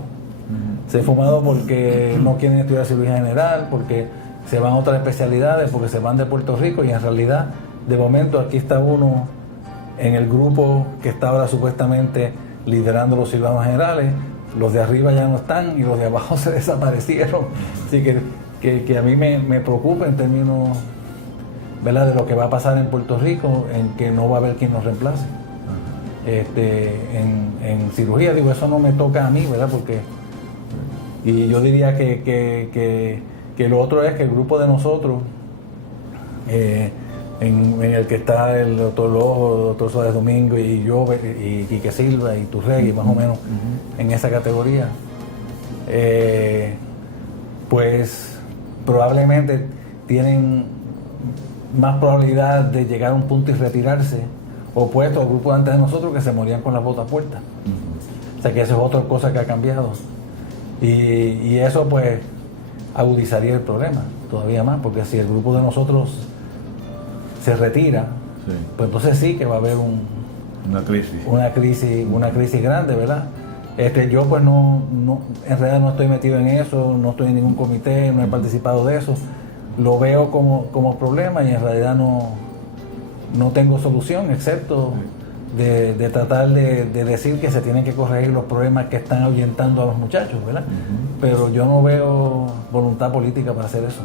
Se ha fumado porque no quieren estudiar cirugía general, porque se van a otras especialidades, porque se van de Puerto Rico, y en realidad, de momento, aquí está uno en el grupo que está ahora supuestamente liderando los cirujanos generales. Los de arriba ya no están y los de abajo se desaparecieron. Así que a mí me preocupa en términos, ¿verdad?, de lo que va a pasar en Puerto Rico, en que no va a haber quien nos reemplace. En cirugía, digo, eso no me toca a mí, ¿verdad? Porque, y yo diría que lo otro es que el grupo de nosotros, en el que está el doctor Lojo, el doctor Suárez Domingo y yo, y Quique Silva y Turregui, más o menos en esa categoría, pues probablemente tienen más probabilidad de llegar a un punto y retirarse, opuesto al grupo antes de nosotros, que se morían con las botas puestas. O sea que eso es otra cosa que ha cambiado. Y eso pues agudizaría el problema todavía más, porque si el grupo de nosotros se retira, sí, pues entonces sí que va a haber una crisis grande, ¿verdad? Yo pues no, en realidad no estoy metido en eso, no estoy en ningún comité, no he participado de eso, lo veo como problema, y en realidad no tengo solución, excepto de tratar de decir que se tienen que corregir los problemas que están ahuyentando a los muchachos, ¿verdad? Pero yo no veo voluntad política para hacer eso.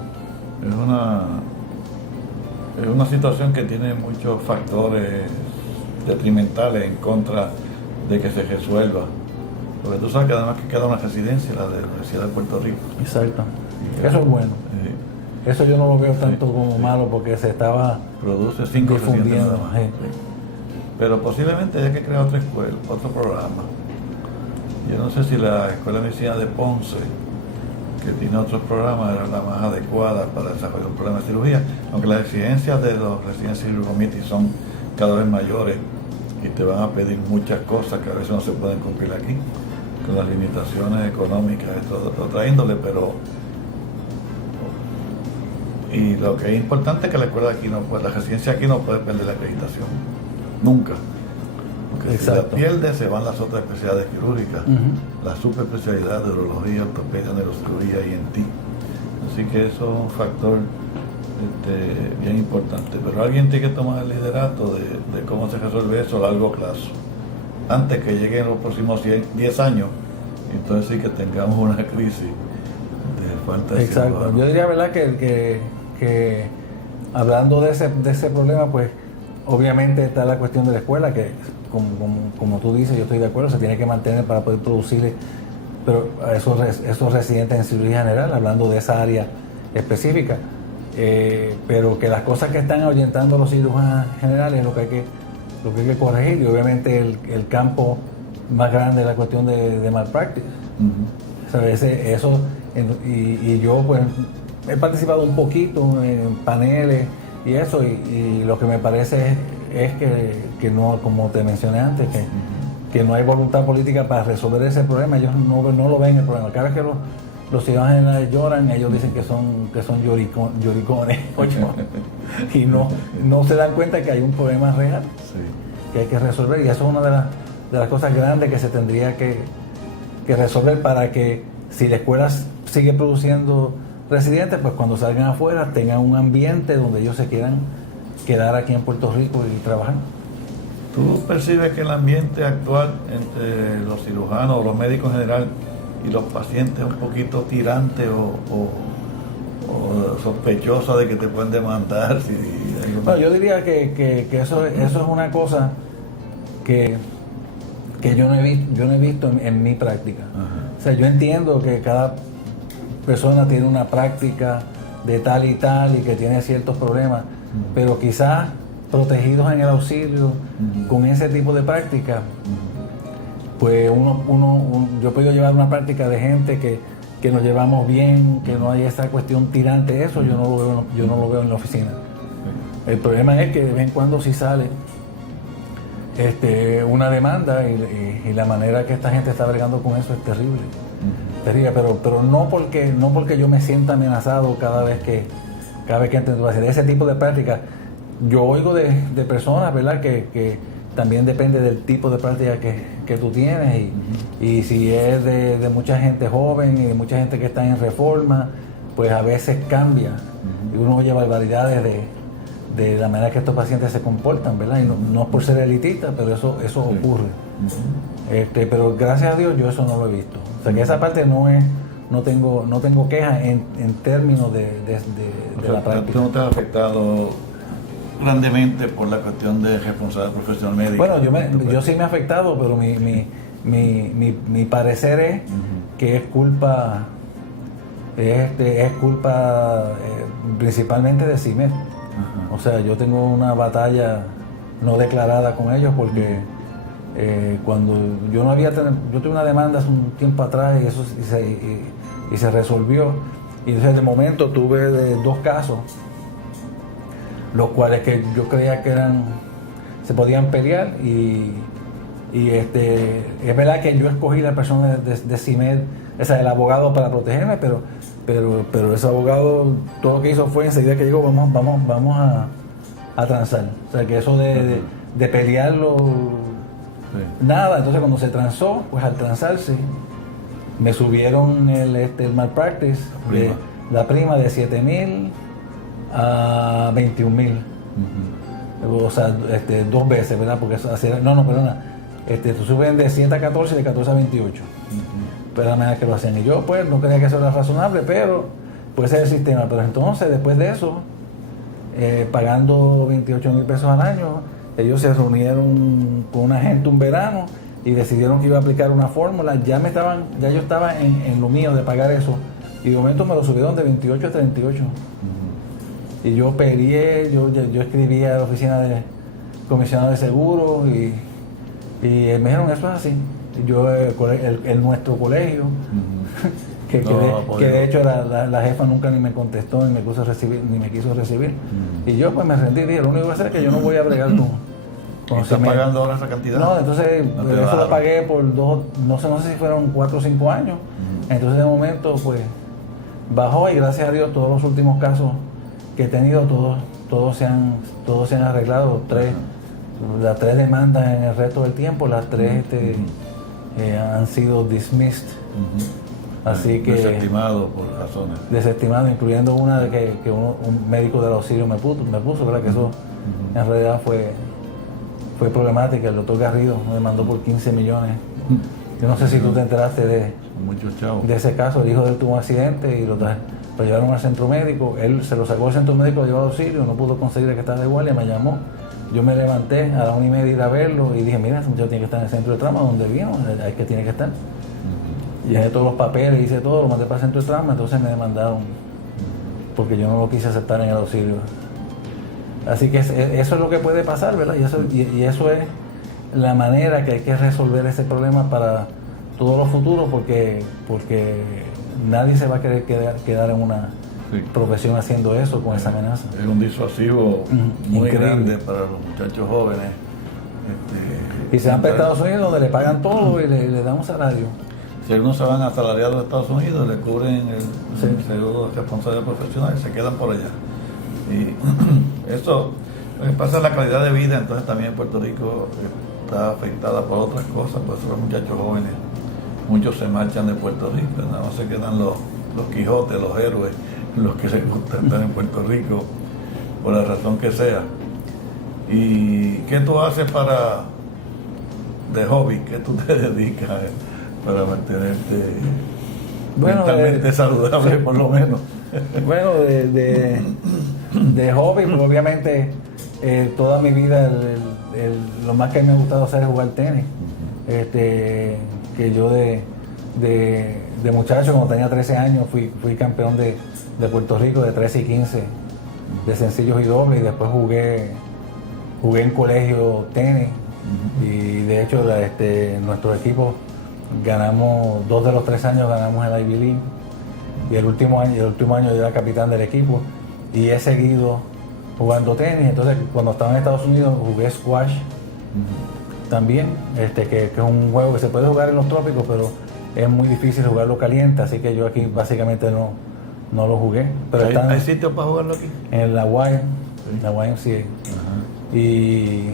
Es una situación que tiene muchos factores detrimentales en contra de que se resuelva. Porque tú sabes que además que queda una residencia, la de la Universidad de Puerto Rico. Exacto. Eso es bueno. Eso yo no lo veo tanto como malo, porque se estaba produce 5 difundiendo. residentes nada más. Pero posiblemente haya que crear otra escuela, otro programa. Yo no sé si la Escuela de Medicina de Ponce, que tiene otros programas, era la más adecuada para desarrollar un programa de cirugía, aunque las exigencias de los Residency Committee son cada vez mayores y te van a pedir muchas cosas que a veces no se pueden cumplir aquí, con las limitaciones económicas de otra índole, pero y lo que es importante es que la escuela de aquí la residencia aquí no puede perder la acreditación, nunca. Porque si la pierde, se van las otras especialidades quirúrgicas, la superespecialidad de urología, ortopedia, neurocirugía y ENT. Así que eso es un factor bien importante. Pero alguien tiene que tomar el liderato de cómo se resuelve eso a largo plazo. Antes que lleguen los próximos 10 años, entonces sí que tengamos una crisis de falta de Exacto. Yo diría, ¿verdad?, que hablando de ese problema, pues obviamente está la cuestión de la escuela, que como tú dices, yo estoy de acuerdo, se tiene que mantener para poder producir, pero a esos residentes en cirugía general, hablando de esa área específica, pero que las cosas que están ahuyentando a los cirujanos generales es lo que hay que corregir, y obviamente el campo más grande es la cuestión de malpractice. ¿Sabes? Y yo pues he participado un poquito en paneles y eso, y lo que me parece es que no, como te mencioné antes, que no hay voluntad política para resolver ese problema. Ellos no lo ven el problema. Cada vez que los ciudadanos generales lloran, ellos dicen que son lloricones, y no se dan cuenta que hay un problema real que hay que resolver, y eso es una de las cosas grandes que se tendría que resolver, para que si la escuela sigue produciendo residentes, pues cuando salgan afuera tengan un ambiente donde ellos se quieran quedar aquí en Puerto Rico y trabajar. ¿Tú percibes que el ambiente actual entre los cirujanos o los médicos en general y los pacientes es un poquito tirante o sospechoso de que te pueden demandar? No, yo diría que eso es una cosa que yo no he visto en mi práctica. O sea, yo entiendo que cada persona tiene una práctica de tal y tal y que tiene ciertos problemas, pero quizás protegidos en el auxilio con ese tipo de práctica, pues yo he podido llevar una práctica de gente que nos llevamos bien, que no hay esa cuestión tirante. Eso yo no lo veo en la oficina. El problema es que de vez en cuando sí sale una demanda y la manera que esta gente está bregando con eso es terrible. Terrible, pero no porque yo me sienta amenazado cada vez que intento hacer ese tipo de práctica. Yo oigo de personas, ¿verdad?, que también depende del tipo de práctica que tú tienes y si es de mucha gente joven y de mucha gente que está en reforma, pues a veces cambia y uno oye barbaridades de la manera que estos pacientes se comportan, ¿verdad? Y no es por ser elitista, pero eso ocurre. Pero gracias a Dios yo eso no lo he visto. O sea que esa parte no tengo quejas en términos de la práctica. ¿Tú no te has afectado grandemente por la cuestión de responsabilidad profesional médica? Bueno, yo sí me he afectado, pero mi parecer es que es culpa principalmente de CIMED. O sea, yo tengo una batalla no declarada con ellos porque cuando yo tuve una demanda hace un tiempo atrás y se resolvió, y entonces de momento tuve dos casos los cuales que yo creía que se podían pelear y es verdad que yo escogí la persona de CIMED, el abogado para protegerme, pero ese abogado todo lo que hizo fue enseguida que llegó vamos a transar. O sea que eso de pelearlo, nada. Entonces cuando se transó, pues al transarse me subieron el malpractice, la prima de 7,000 a 21,000. O sea, 2 veces, ¿verdad? Porque tú suben de 7 a 14 y de 14 a 28. Pero la manera que lo hacían. Y yo, pues, no creía que eso era razonable, pero pues ese es el sistema. Pero entonces, después de eso, pagando 28,000 pesos al año, ellos se reunieron con una gente un verano y decidieron que iba a aplicar una fórmula. Ya yo estaba en lo mío de pagar eso. Y de momento me lo subieron de 28 a 38. Y yo peleé, yo escribí a la oficina de comisionado de seguros y me dijeron, eso es así. Yo, nuestro colegio, que de hecho la jefa nunca ni me contestó ni me quiso recibir. Y yo pues me rendí y dije, lo único que voy a hacer es que yo no voy a bregar con ¿Estás pagando ahora esa cantidad? No, entonces eso lo pagué por no sé si fueron 4 o 5 años. Entonces de momento pues bajó y gracias a Dios todos los últimos casos que he tenido, todos se han arreglado. Las 3 demandas en el resto del tiempo, las 3 han sido dismissed. Así que desestimado por razones. Desestimado, incluyendo una de que un médico del auxilio me puso, ¿verdad? Que eso en realidad fue problemática. El doctor Garrido me demandó por 15 millones. Yo no sé si tú te enteraste de ese caso. El hijo de él tuvo un accidente y lo llevaron al centro médico. Él se lo sacó del centro médico, lo llevó al auxilio, no pudo conseguir que estaba de guardia, me llamó. Yo me levanté a las 1:30 ir a verlo y dije, mira, ese muchacho tiene que estar en el centro de trauma donde vino, ahí que tiene que estar. Llené todos los papeles, hice todo, lo mandé para el centro de trauma, entonces me demandaron porque yo no lo quise aceptar en el auxilio. Así que eso es lo que puede pasar, ¿verdad? Y eso es la manera que hay que resolver ese problema para todos los futuros, porque nadie se va a querer quedar en una profesión haciendo eso con esa amenaza. Es un disuasivo muy increíble, grande para los muchachos jóvenes. Y se van para Estados Unidos donde le pagan todo y le dan un salario. Si algunos se van asalariados a Estados Unidos, le cubren el seguro de responsabilidad profesional y se quedan por allá. Y eso pasa la calidad de vida, entonces también en Puerto Rico está afectada por otras cosas, por eso los muchachos jóvenes, muchos se marchan de Puerto Rico, nada más se quedan los Quijotes, los héroes, los que les gusta estar en Puerto Rico, por la razón que sea. ¿Y qué tú haces de hobby? ¿Qué tú te dedicas para mantenerte mentalmente saludable, por lo menos? Bueno, de hobby, pues obviamente toda mi vida lo más que me ha gustado hacer es jugar tenis. Que yo de muchacho, cuando tenía 13 años, fui campeón de Puerto Rico de 13 y 15 de sencillos y dobles, y después jugué en colegio tenis, y de hecho nuestro equipo ganamos 2 de los 3 años ganamos el Ivy League, y el último año yo era capitán del equipo, y he seguido jugando tenis. Entonces cuando estaba en Estados Unidos jugué squash también, que es un juego que se puede jugar en los trópicos, pero es muy difícil jugarlo caliente, así que yo aquí básicamente no lo jugué. Pero ¿Hay sitios para jugarlo aquí? En la YMCA. Sí. La YMCA. Y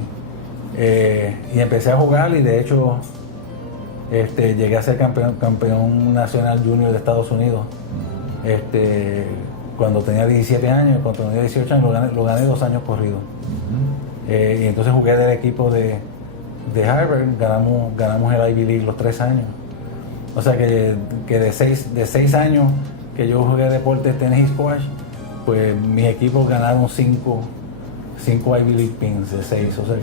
empecé a jugar y de hecho llegué a ser campeón nacional junior de Estados Unidos. Cuando tenía 17 años, cuando tenía 18 años lo gané 2 años corridos. Y entonces jugué del equipo de Harvard, ganamos el Ivy League los 3 años. O sea que de 6 años que yo jugué deportes, tenis y squash, pues mis equipos ganaron 5 Ivy League pins de 6, o sea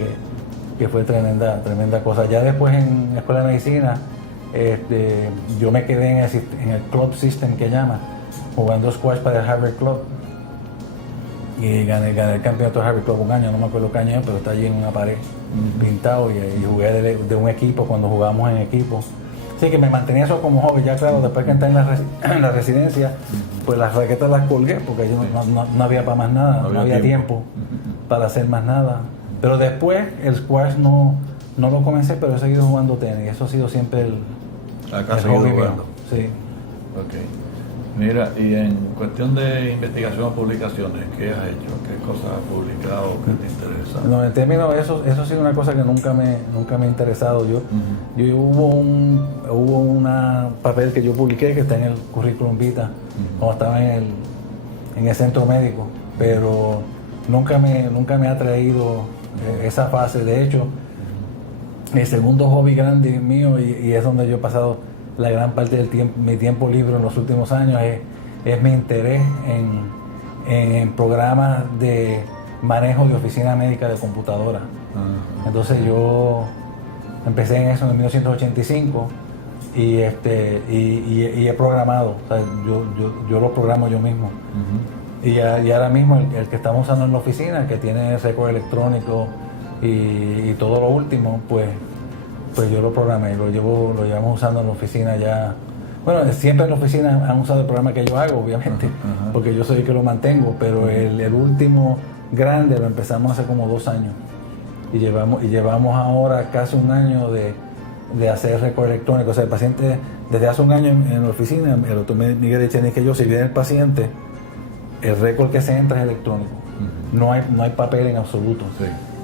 que fue tremenda cosa. Ya después en la escuela de medicina, yo me quedé en el club system que llama, jugando squash para el Harvard Club. Y gané el campeonato de Harvard Club un año, no me acuerdo qué año es, pero está allí en una pared pintado y jugué de un equipo cuando jugábamos en equipo. Así que me mantenía eso como hobby. Ya claro, después que entré en la residencia, pues las raquetas las colgué porque yo no había para más nada, no había tiempo para hacer más nada. Pero después el squash no lo comencé, pero he seguido jugando tenis. Eso ha sido siempre el hobby mío. Sí. Okay. Mira, y en cuestión de investigación o publicaciones, ¿qué has hecho? ¿Qué cosas has publicado? ¿Qué te interesa? No, en términos de eso ha sido una cosa que nunca me ha interesado. Yo hubo un papel que yo publiqué que está en el currículum vitae cuando estaba en el centro médico, pero nunca me ha traído esa fase. De hecho, el segundo hobby grande mío, y es donde yo he pasado la gran parte del tiempo, mi tiempo libre en los últimos años, es mi interés en programas de manejo de oficina médica de computadora. Entonces yo empecé en eso en 1985 y he programado, o sea, yo lo programo yo mismo. Y ahora mismo el que estamos usando en la oficina, que tiene récord electrónico y todo lo último, pues yo lo programé, lo llevamos usando en la oficina ya. Bueno, siempre en la oficina han usado el programa que yo hago, obviamente, porque yo soy el que lo mantengo, pero el último grande lo empezamos hace como 2 años. Y llevamos ahora casi 1 año de hacer récord electrónico. O sea, el paciente, desde hace 1 año en la oficina, el doctor Miguel Echenique y yo, si viene el paciente, el récord que se entra es electrónico. No hay papel en absoluto.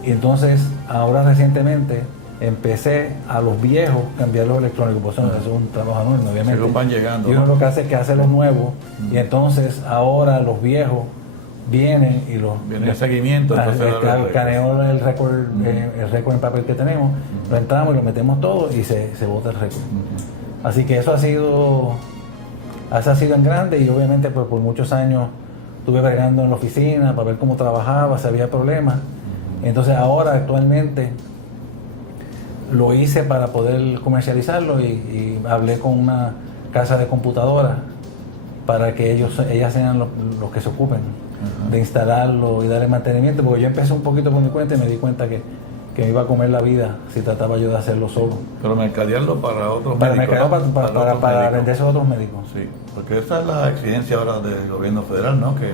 Y entonces, ahora recientemente, empecé a los viejos cambiarlos electrónicos, pues eso es un trabajo enorme, obviamente. Se van llegando, y uno lo que hace es que hace los nuevos, y entonces ahora los viejos vienen y los... Viene el seguimiento, entonces... Escaneo el récord en papel que tenemos, lo entramos y lo metemos todo y se bota el récord. Así que eso ha sido en grande, y obviamente pues por muchos años estuve bregando en la oficina para ver cómo trabajaba, si había problemas. Entonces ahora actualmente lo hice para poder comercializarlo y hablé con una casa de computadoras para que ellas sean los que se ocupen de instalarlo y darle mantenimiento, porque yo empecé un poquito por mi cuenta y me di cuenta que me iba a comer la vida si trataba yo de hacerlo solo. Pero mercadearlo para otros médicos. Para venderse a otros médicos. Sí, porque esa es la exigencia ahora del gobierno federal, ¿no? Que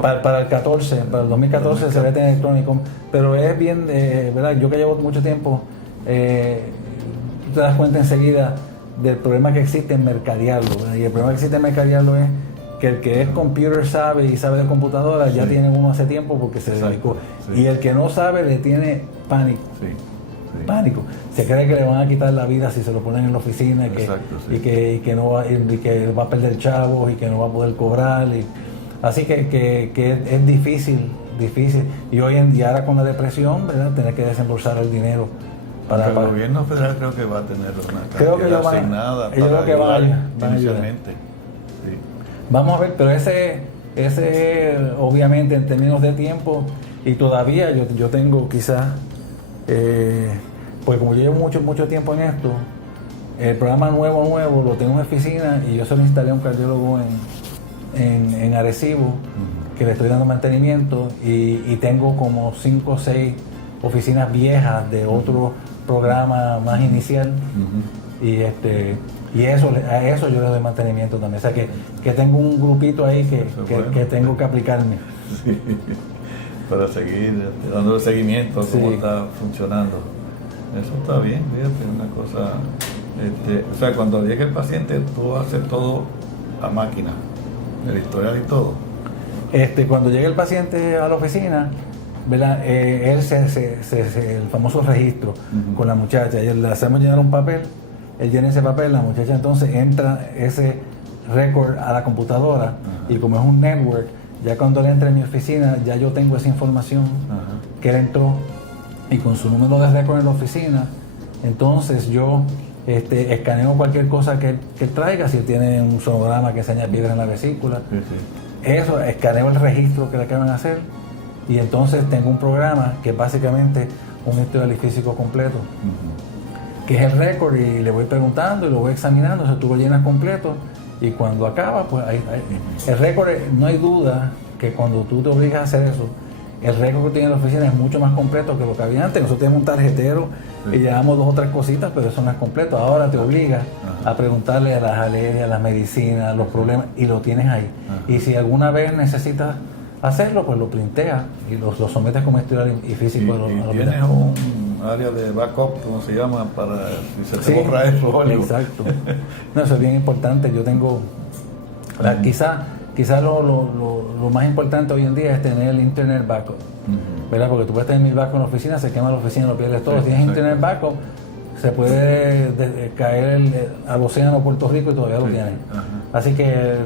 para el 14, para el 2014 se ve en electrónico, pero es bien, ¿verdad? Yo que llevo mucho tiempo, tú te das cuenta enseguida del problema que existe en mercadearlo, ¿verdad? Y el problema que existe en mercadearlo es que el que es computer sabe y sabe de computadora ya tiene uno hace tiempo porque se dedicó, y el que no sabe le tiene pánico. Pánico, se cree que le van a quitar la vida si se lo ponen en la oficina, y que no va, y que va a perder chavos y que no va a poder cobrar, así que es difícil, y hoy en día ahora con la depresión, ¿verdad?, tener que desembolsar el dinero para el gobierno federal creo que va a tener una creo que asignada ellos para que van inicialmente. Vamos a ver, pero ese obviamente en términos de tiempo, y todavía yo tengo quizás, pues como yo llevo mucho tiempo en esto, el programa nuevo lo tengo en oficina y yo se lo instalé a un cardiólogo en Arecibo, que le estoy dando mantenimiento, y tengo como 5 o 6 oficinas viejas de otro programa más inicial, y a eso yo le doy mantenimiento también. O sea que tengo un grupito ahí que tengo que aplicarme. para seguir dándole seguimiento a cómo Sí. está funcionando. Eso está bien, fíjate, una cosa. O sea, cuando llegue el paciente, tú haces todo a máquina, el historial y todo. Cuando llega el paciente a la oficina, ¿verdad? Él el famoso registro con la muchacha, y le hacemos llenar un papel, él llena ese papel, la muchacha entonces entra ese récord a la computadora y como es un network, ya cuando él entra en mi oficina, ya yo tengo esa información que él entró y con su número de récord en la oficina, entonces yo escaneo cualquier cosa que él traiga, si él tiene un sonograma que enseña piedra en la vesícula, Sí, sí. eso, escaneo el registro que le acaban de hacer y entonces tengo un programa que es básicamente un historial físico completo, que es el récord y le voy preguntando y lo voy examinando, o sea, tú lo llenas completo y cuando acaba, pues el récord, no hay duda que cuando tú te obligas a hacer eso, el récord que tiene en la oficina es mucho más completo que lo que había antes. Nosotros tenemos un tarjetero y llevamos 2 o 3 cositas, pero eso no es completo. Ahora te obliga a preguntarle a las alergias, a las medicinas, los problemas, y lo tienes ahí. Y si alguna vez necesitas hacerlo, pues lo printeas y lo sometes como historial y físico a Y los tienes un área de backup, como se llama, para si se te borra eso o algo. Exacto. No, eso es bien importante. Yo tengo, quizá lo más importante hoy en día es tener el internet backup, ¿verdad? Porque tú puedes tener 1000 backup en la oficina, se quema la oficina, lo pierdes todo. Sí, Si tienes exacto. internet backup, se puede caer al océano Puerto Rico y todavía lo Sí. tienes. Así que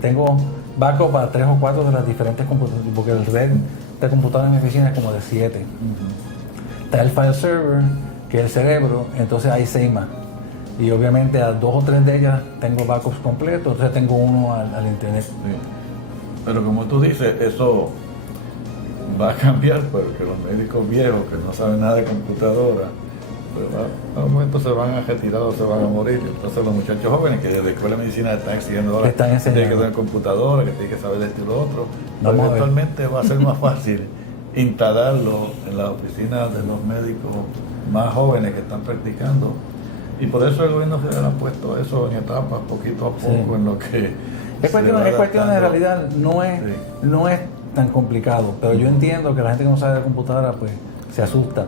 tengo backup para 3 o 4 de las diferentes computadoras, porque el red de computadoras en mi oficina es como de 7. Está el file server, que es el cerebro, entonces hay 6 más. Y obviamente a 2 o 3 de ellas tengo backups completos, entonces tengo uno al internet. Sí. Pero como tú dices, eso va a cambiar porque los médicos viejos que no saben nada de computadora, pues a un momento se van a retirar o se van a morir. Entonces los muchachos jóvenes que desde la escuela de medicina están exigiendo ahora Están que enseñando. tienen que tener computadora, que tienen que saber esto y lo otro, pues Vamos a ver. eventualmente va a ser más fácil instalarlo en las oficinas de los médicos más jóvenes que están practicando. Y por eso el gobierno federal ha puesto eso en etapas, poquito a poco, Sí. en lo que Es se va cuestión de adaptando. realidad, Sí. no es tan complicado, pero yo entiendo que la gente que no sabe de computadora pues se asusta.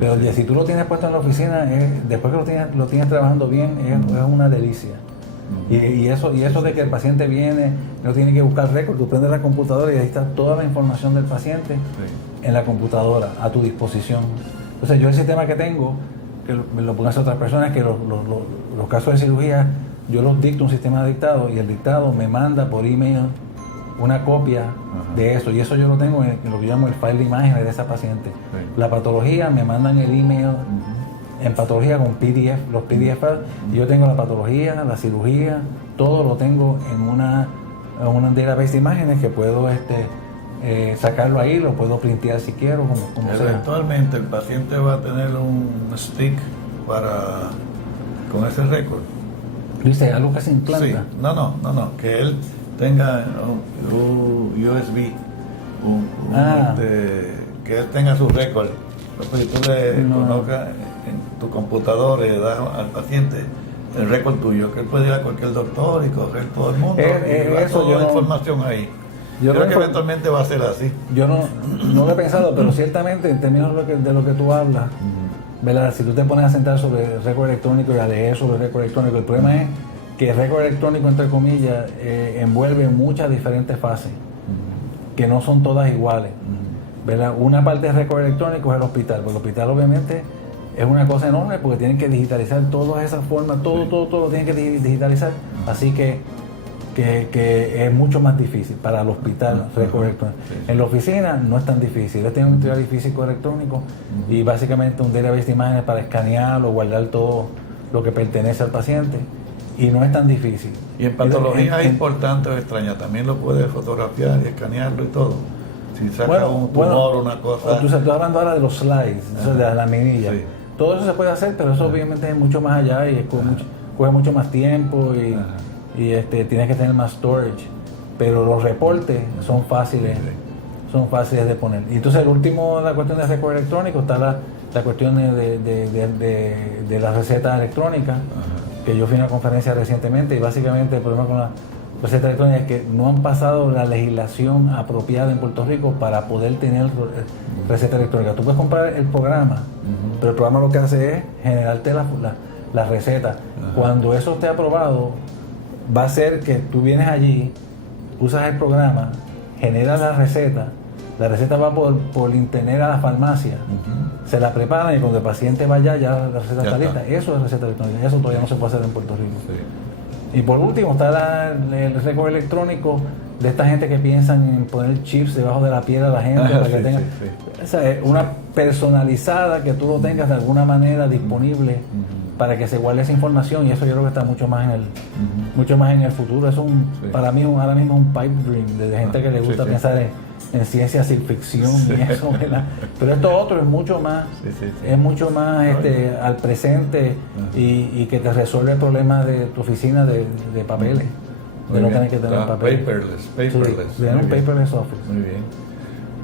Pero Sí. si tú lo tienes puesto en la oficina, después que lo tienes trabajando bien, es una delicia. Y eso de que el paciente viene, no tiene que buscar récord, tú prendes la computadora y ahí está toda la información del paciente Sí. en la computadora, a tu disposición. Entonces yo el sistema que tengo, que lo pongas a otras personas, que los casos de cirugía, yo los dicto un sistema de dictado y el dictado me manda por email una copia de eso, y eso yo lo tengo en lo que yo llamo el file de imágenes de esa paciente. Sí. La patología me mandan el email en patología con PDF, los PDF, y yo tengo la patología, la cirugía, todo lo tengo en una database de imágenes que puedo sacarlo ahí, lo puedo printear si quiero, como sea. Eventualmente el paciente va a tener un stick con ese récord. Dice, algo que se implanta. Sí. No, que él tenga un USB, que él tenga su récord. Entonces, si tú le colocas en tu computadora y le das al paciente el récord tuyo, que él puede ir a cualquier doctor y coger todo el mundo y va eso toda yo la no- información ahí. yo Creo no que infor- eventualmente va a ser así. Yo no lo he pensado, pero ciertamente en términos de lo que tú hablas, ¿verdad? Si tú te pones a sentar sobre el récord electrónico y a leer sobre el récord electrónico, el problema es que el récord electrónico, entre comillas, envuelve muchas diferentes fases, que no son todas iguales, ¿verdad? Una parte del récord electrónico es el hospital, porque el hospital obviamente es una cosa enorme porque tienen que digitalizar todas esas formas, todo lo tienen que digitalizar, así que es mucho más difícil para el hospital récord electrónico. En la oficina no es tan difícil, ellos tienen un historial físico electrónico y básicamente un database de imágenes para escanear o guardar todo lo que pertenece al paciente, y no es tan difícil. Y en patología importante o extraña, también lo puedes fotografiar y escanearlo y todo. Si saca un tumor, una cosa. Tú estás hablando ahora de los slides, eso de la minilla. Sí. Todo eso se puede hacer, pero eso obviamente es mucho más allá y coge mucho más tiempo y tienes que tener más storage. Pero los reportes son fáciles de poner. Y entonces el último, la cuestión de récord electrónico, está la cuestión de las recetas electrónicas, que yo fui a una conferencia recientemente y básicamente el problema receta electrónica es que no han pasado la legislación apropiada en Puerto Rico para poder tener receta electrónica. Tú puedes comprar el programa, pero el programa lo que hace es generarte la receta. Cuando eso esté aprobado, va a ser que tú vienes allí, usas el programa, generas la receta va por internet a la farmacia, se la preparan y cuando el paciente vaya ya la receta está lista. Eso es receta electrónica, eso todavía no se puede hacer en Puerto Rico. Sí. Y por último está el récord electrónico de esta gente que piensan en poner chips debajo de la piel a la gente para que tenga esa es una personalizada que tú lo tengas de alguna manera disponible para que se guarde esa información, y eso yo creo que está mucho más en el futuro. Es para mí ahora mismo un pipe dream de gente que le gusta pensar en ciencia sin ficción y eso, ¿verdad? Pero esto otro es mucho más es mucho más al presente y que te resuelve el problema de tu oficina de papeles, de no tener que tener papeles. Paperless. De un paperless office. Muy bien.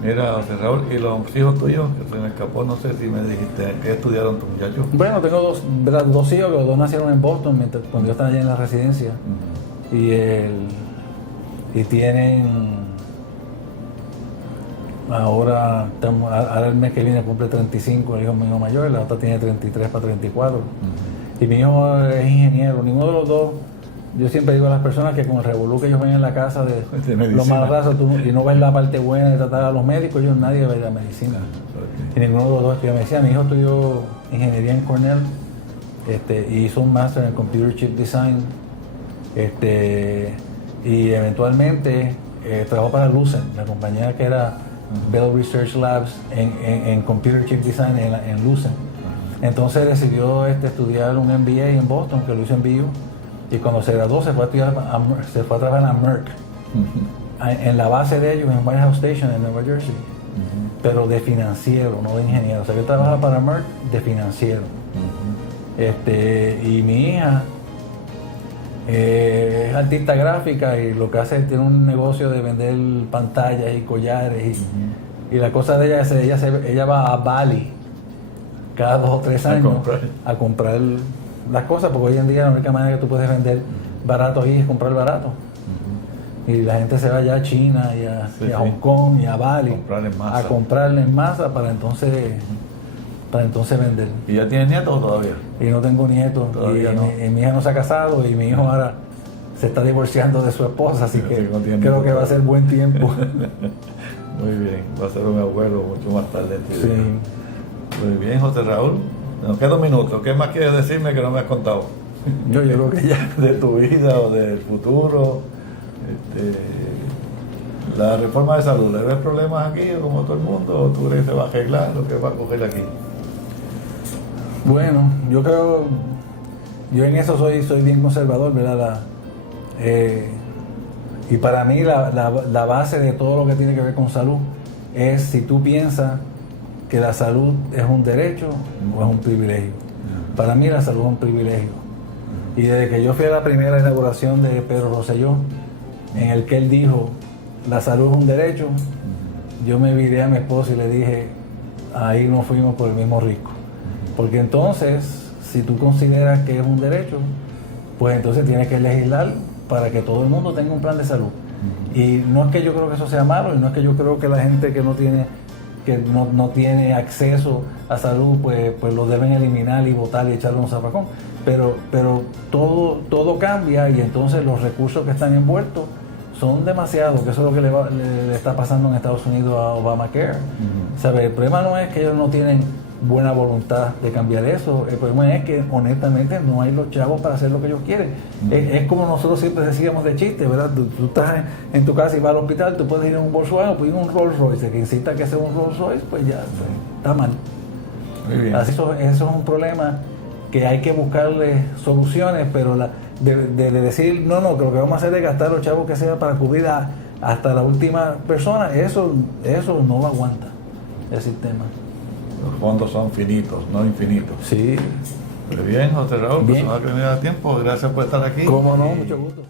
Mira, José Raúl, y los hijos tuyos, que se me escapó, no sé si me dijiste, ¿qué estudiaron tus muchachos? Bueno, tengo dos hijos, que los dos nacieron en Boston cuando yo estaba allá en la residencia. Y tienen, ahora el mes que viene cumple 35, el hijo mío mayor, la otra tiene 33 para 34. Y mi hijo es ingeniero, ninguno de los dos. Yo siempre digo a las personas que con el revolú que ellos ven en la casa de los más rasos y no ven la parte buena de tratar a los médicos, nadie ve la medicina. Y ninguno de los dos estudia medicina. Mi hijo estudió ingeniería en Cornell y hizo un máster en Computer Chip Design y eventualmente trabajó para Lucent, la compañía que era Bell Research Labs en Computer Chip Design en Lucent. Entonces decidió estudiar un MBA en Boston, que lo hizo en BU. Y cuando se graduó se fue a trabajar a Merck, en la base de ellos en White House Station en Nueva Jersey, pero de financiero, no de ingeniero. O sea que trabaja para Merck de financiero. Y mi hija es artista gráfica y lo que hace es tiene un negocio de vender pantallas y collares y la cosa de ella es ella va a Bali cada 2 o 3 años a comprar las cosas, porque hoy en día la única manera que tú puedes vender barato ahí es comprar barato. Y la gente se va allá a China y a Hong Kong y a Bali a comprarle en masa para entonces vender. ¿Y ya tienes nietos todavía? Y no tengo nietos. Todavía no. Mi hija no se ha casado y mi hijo ahora se está divorciando de su esposa, así que creo que va a ser buen tiempo. Muy bien, va a ser un abuelo mucho más tarde. Sí. Muy bien, José Raúl. Nos queda un minuto. ¿Qué más quieres decirme que no me has contado? Yo creo que ya. De tu vida o del futuro. La reforma de salud, ¿le ves problemas aquí como todo el mundo? ¿O tú crees que se va a arreglar lo que va a coger aquí? Bueno, yo en eso soy bien conservador, ¿verdad? Y para mí la base de todo lo que tiene que ver con salud es si tú piensas que la salud es un derecho o es un privilegio. Para mí la salud es un privilegio. Y desde que yo fui a la primera inauguración de Pedro Rosselló, en el que él dijo, la salud es un derecho, yo me viré a mi esposa y le dije, ahí nos fuimos por el mismo risco. Porque entonces, si tú consideras que es un derecho, pues entonces tienes que legislar para que todo el mundo tenga un plan de salud. Y no es que yo creo que eso sea malo, y no es que yo creo que la gente que no tiene acceso a salud, pues lo deben eliminar y votar y echarle un zafacón. Pero todo cambia y entonces los recursos que están envueltos son demasiados, que eso es lo que le está pasando en Estados Unidos a Obamacare. ¿Sabe? El problema no es que ellos no tienen buena voluntad de cambiar eso, el problema es que honestamente no hay los chavos para hacer lo que ellos quieren. Es como nosotros siempre decíamos de chiste, ¿verdad? Tú estás en tu casa y vas al hospital, tú puedes ir en un Volkswagen o puedes ir en un Rolls Royce, el que insista que sea un Rolls Royce, pues ya está mal. Muy bien. Así eso es un problema que hay que buscarle soluciones, pero de decir, no, que lo que vamos a hacer es gastar los chavos que sea para cubrir hasta la última persona, eso no lo aguanta el sistema. Los fondos son finitos, no infinitos. Sí. Muy bien, José Raúl, Bien. pues se va a terminar el tiempo. Gracias por estar aquí. Cómo no, mucho gusto.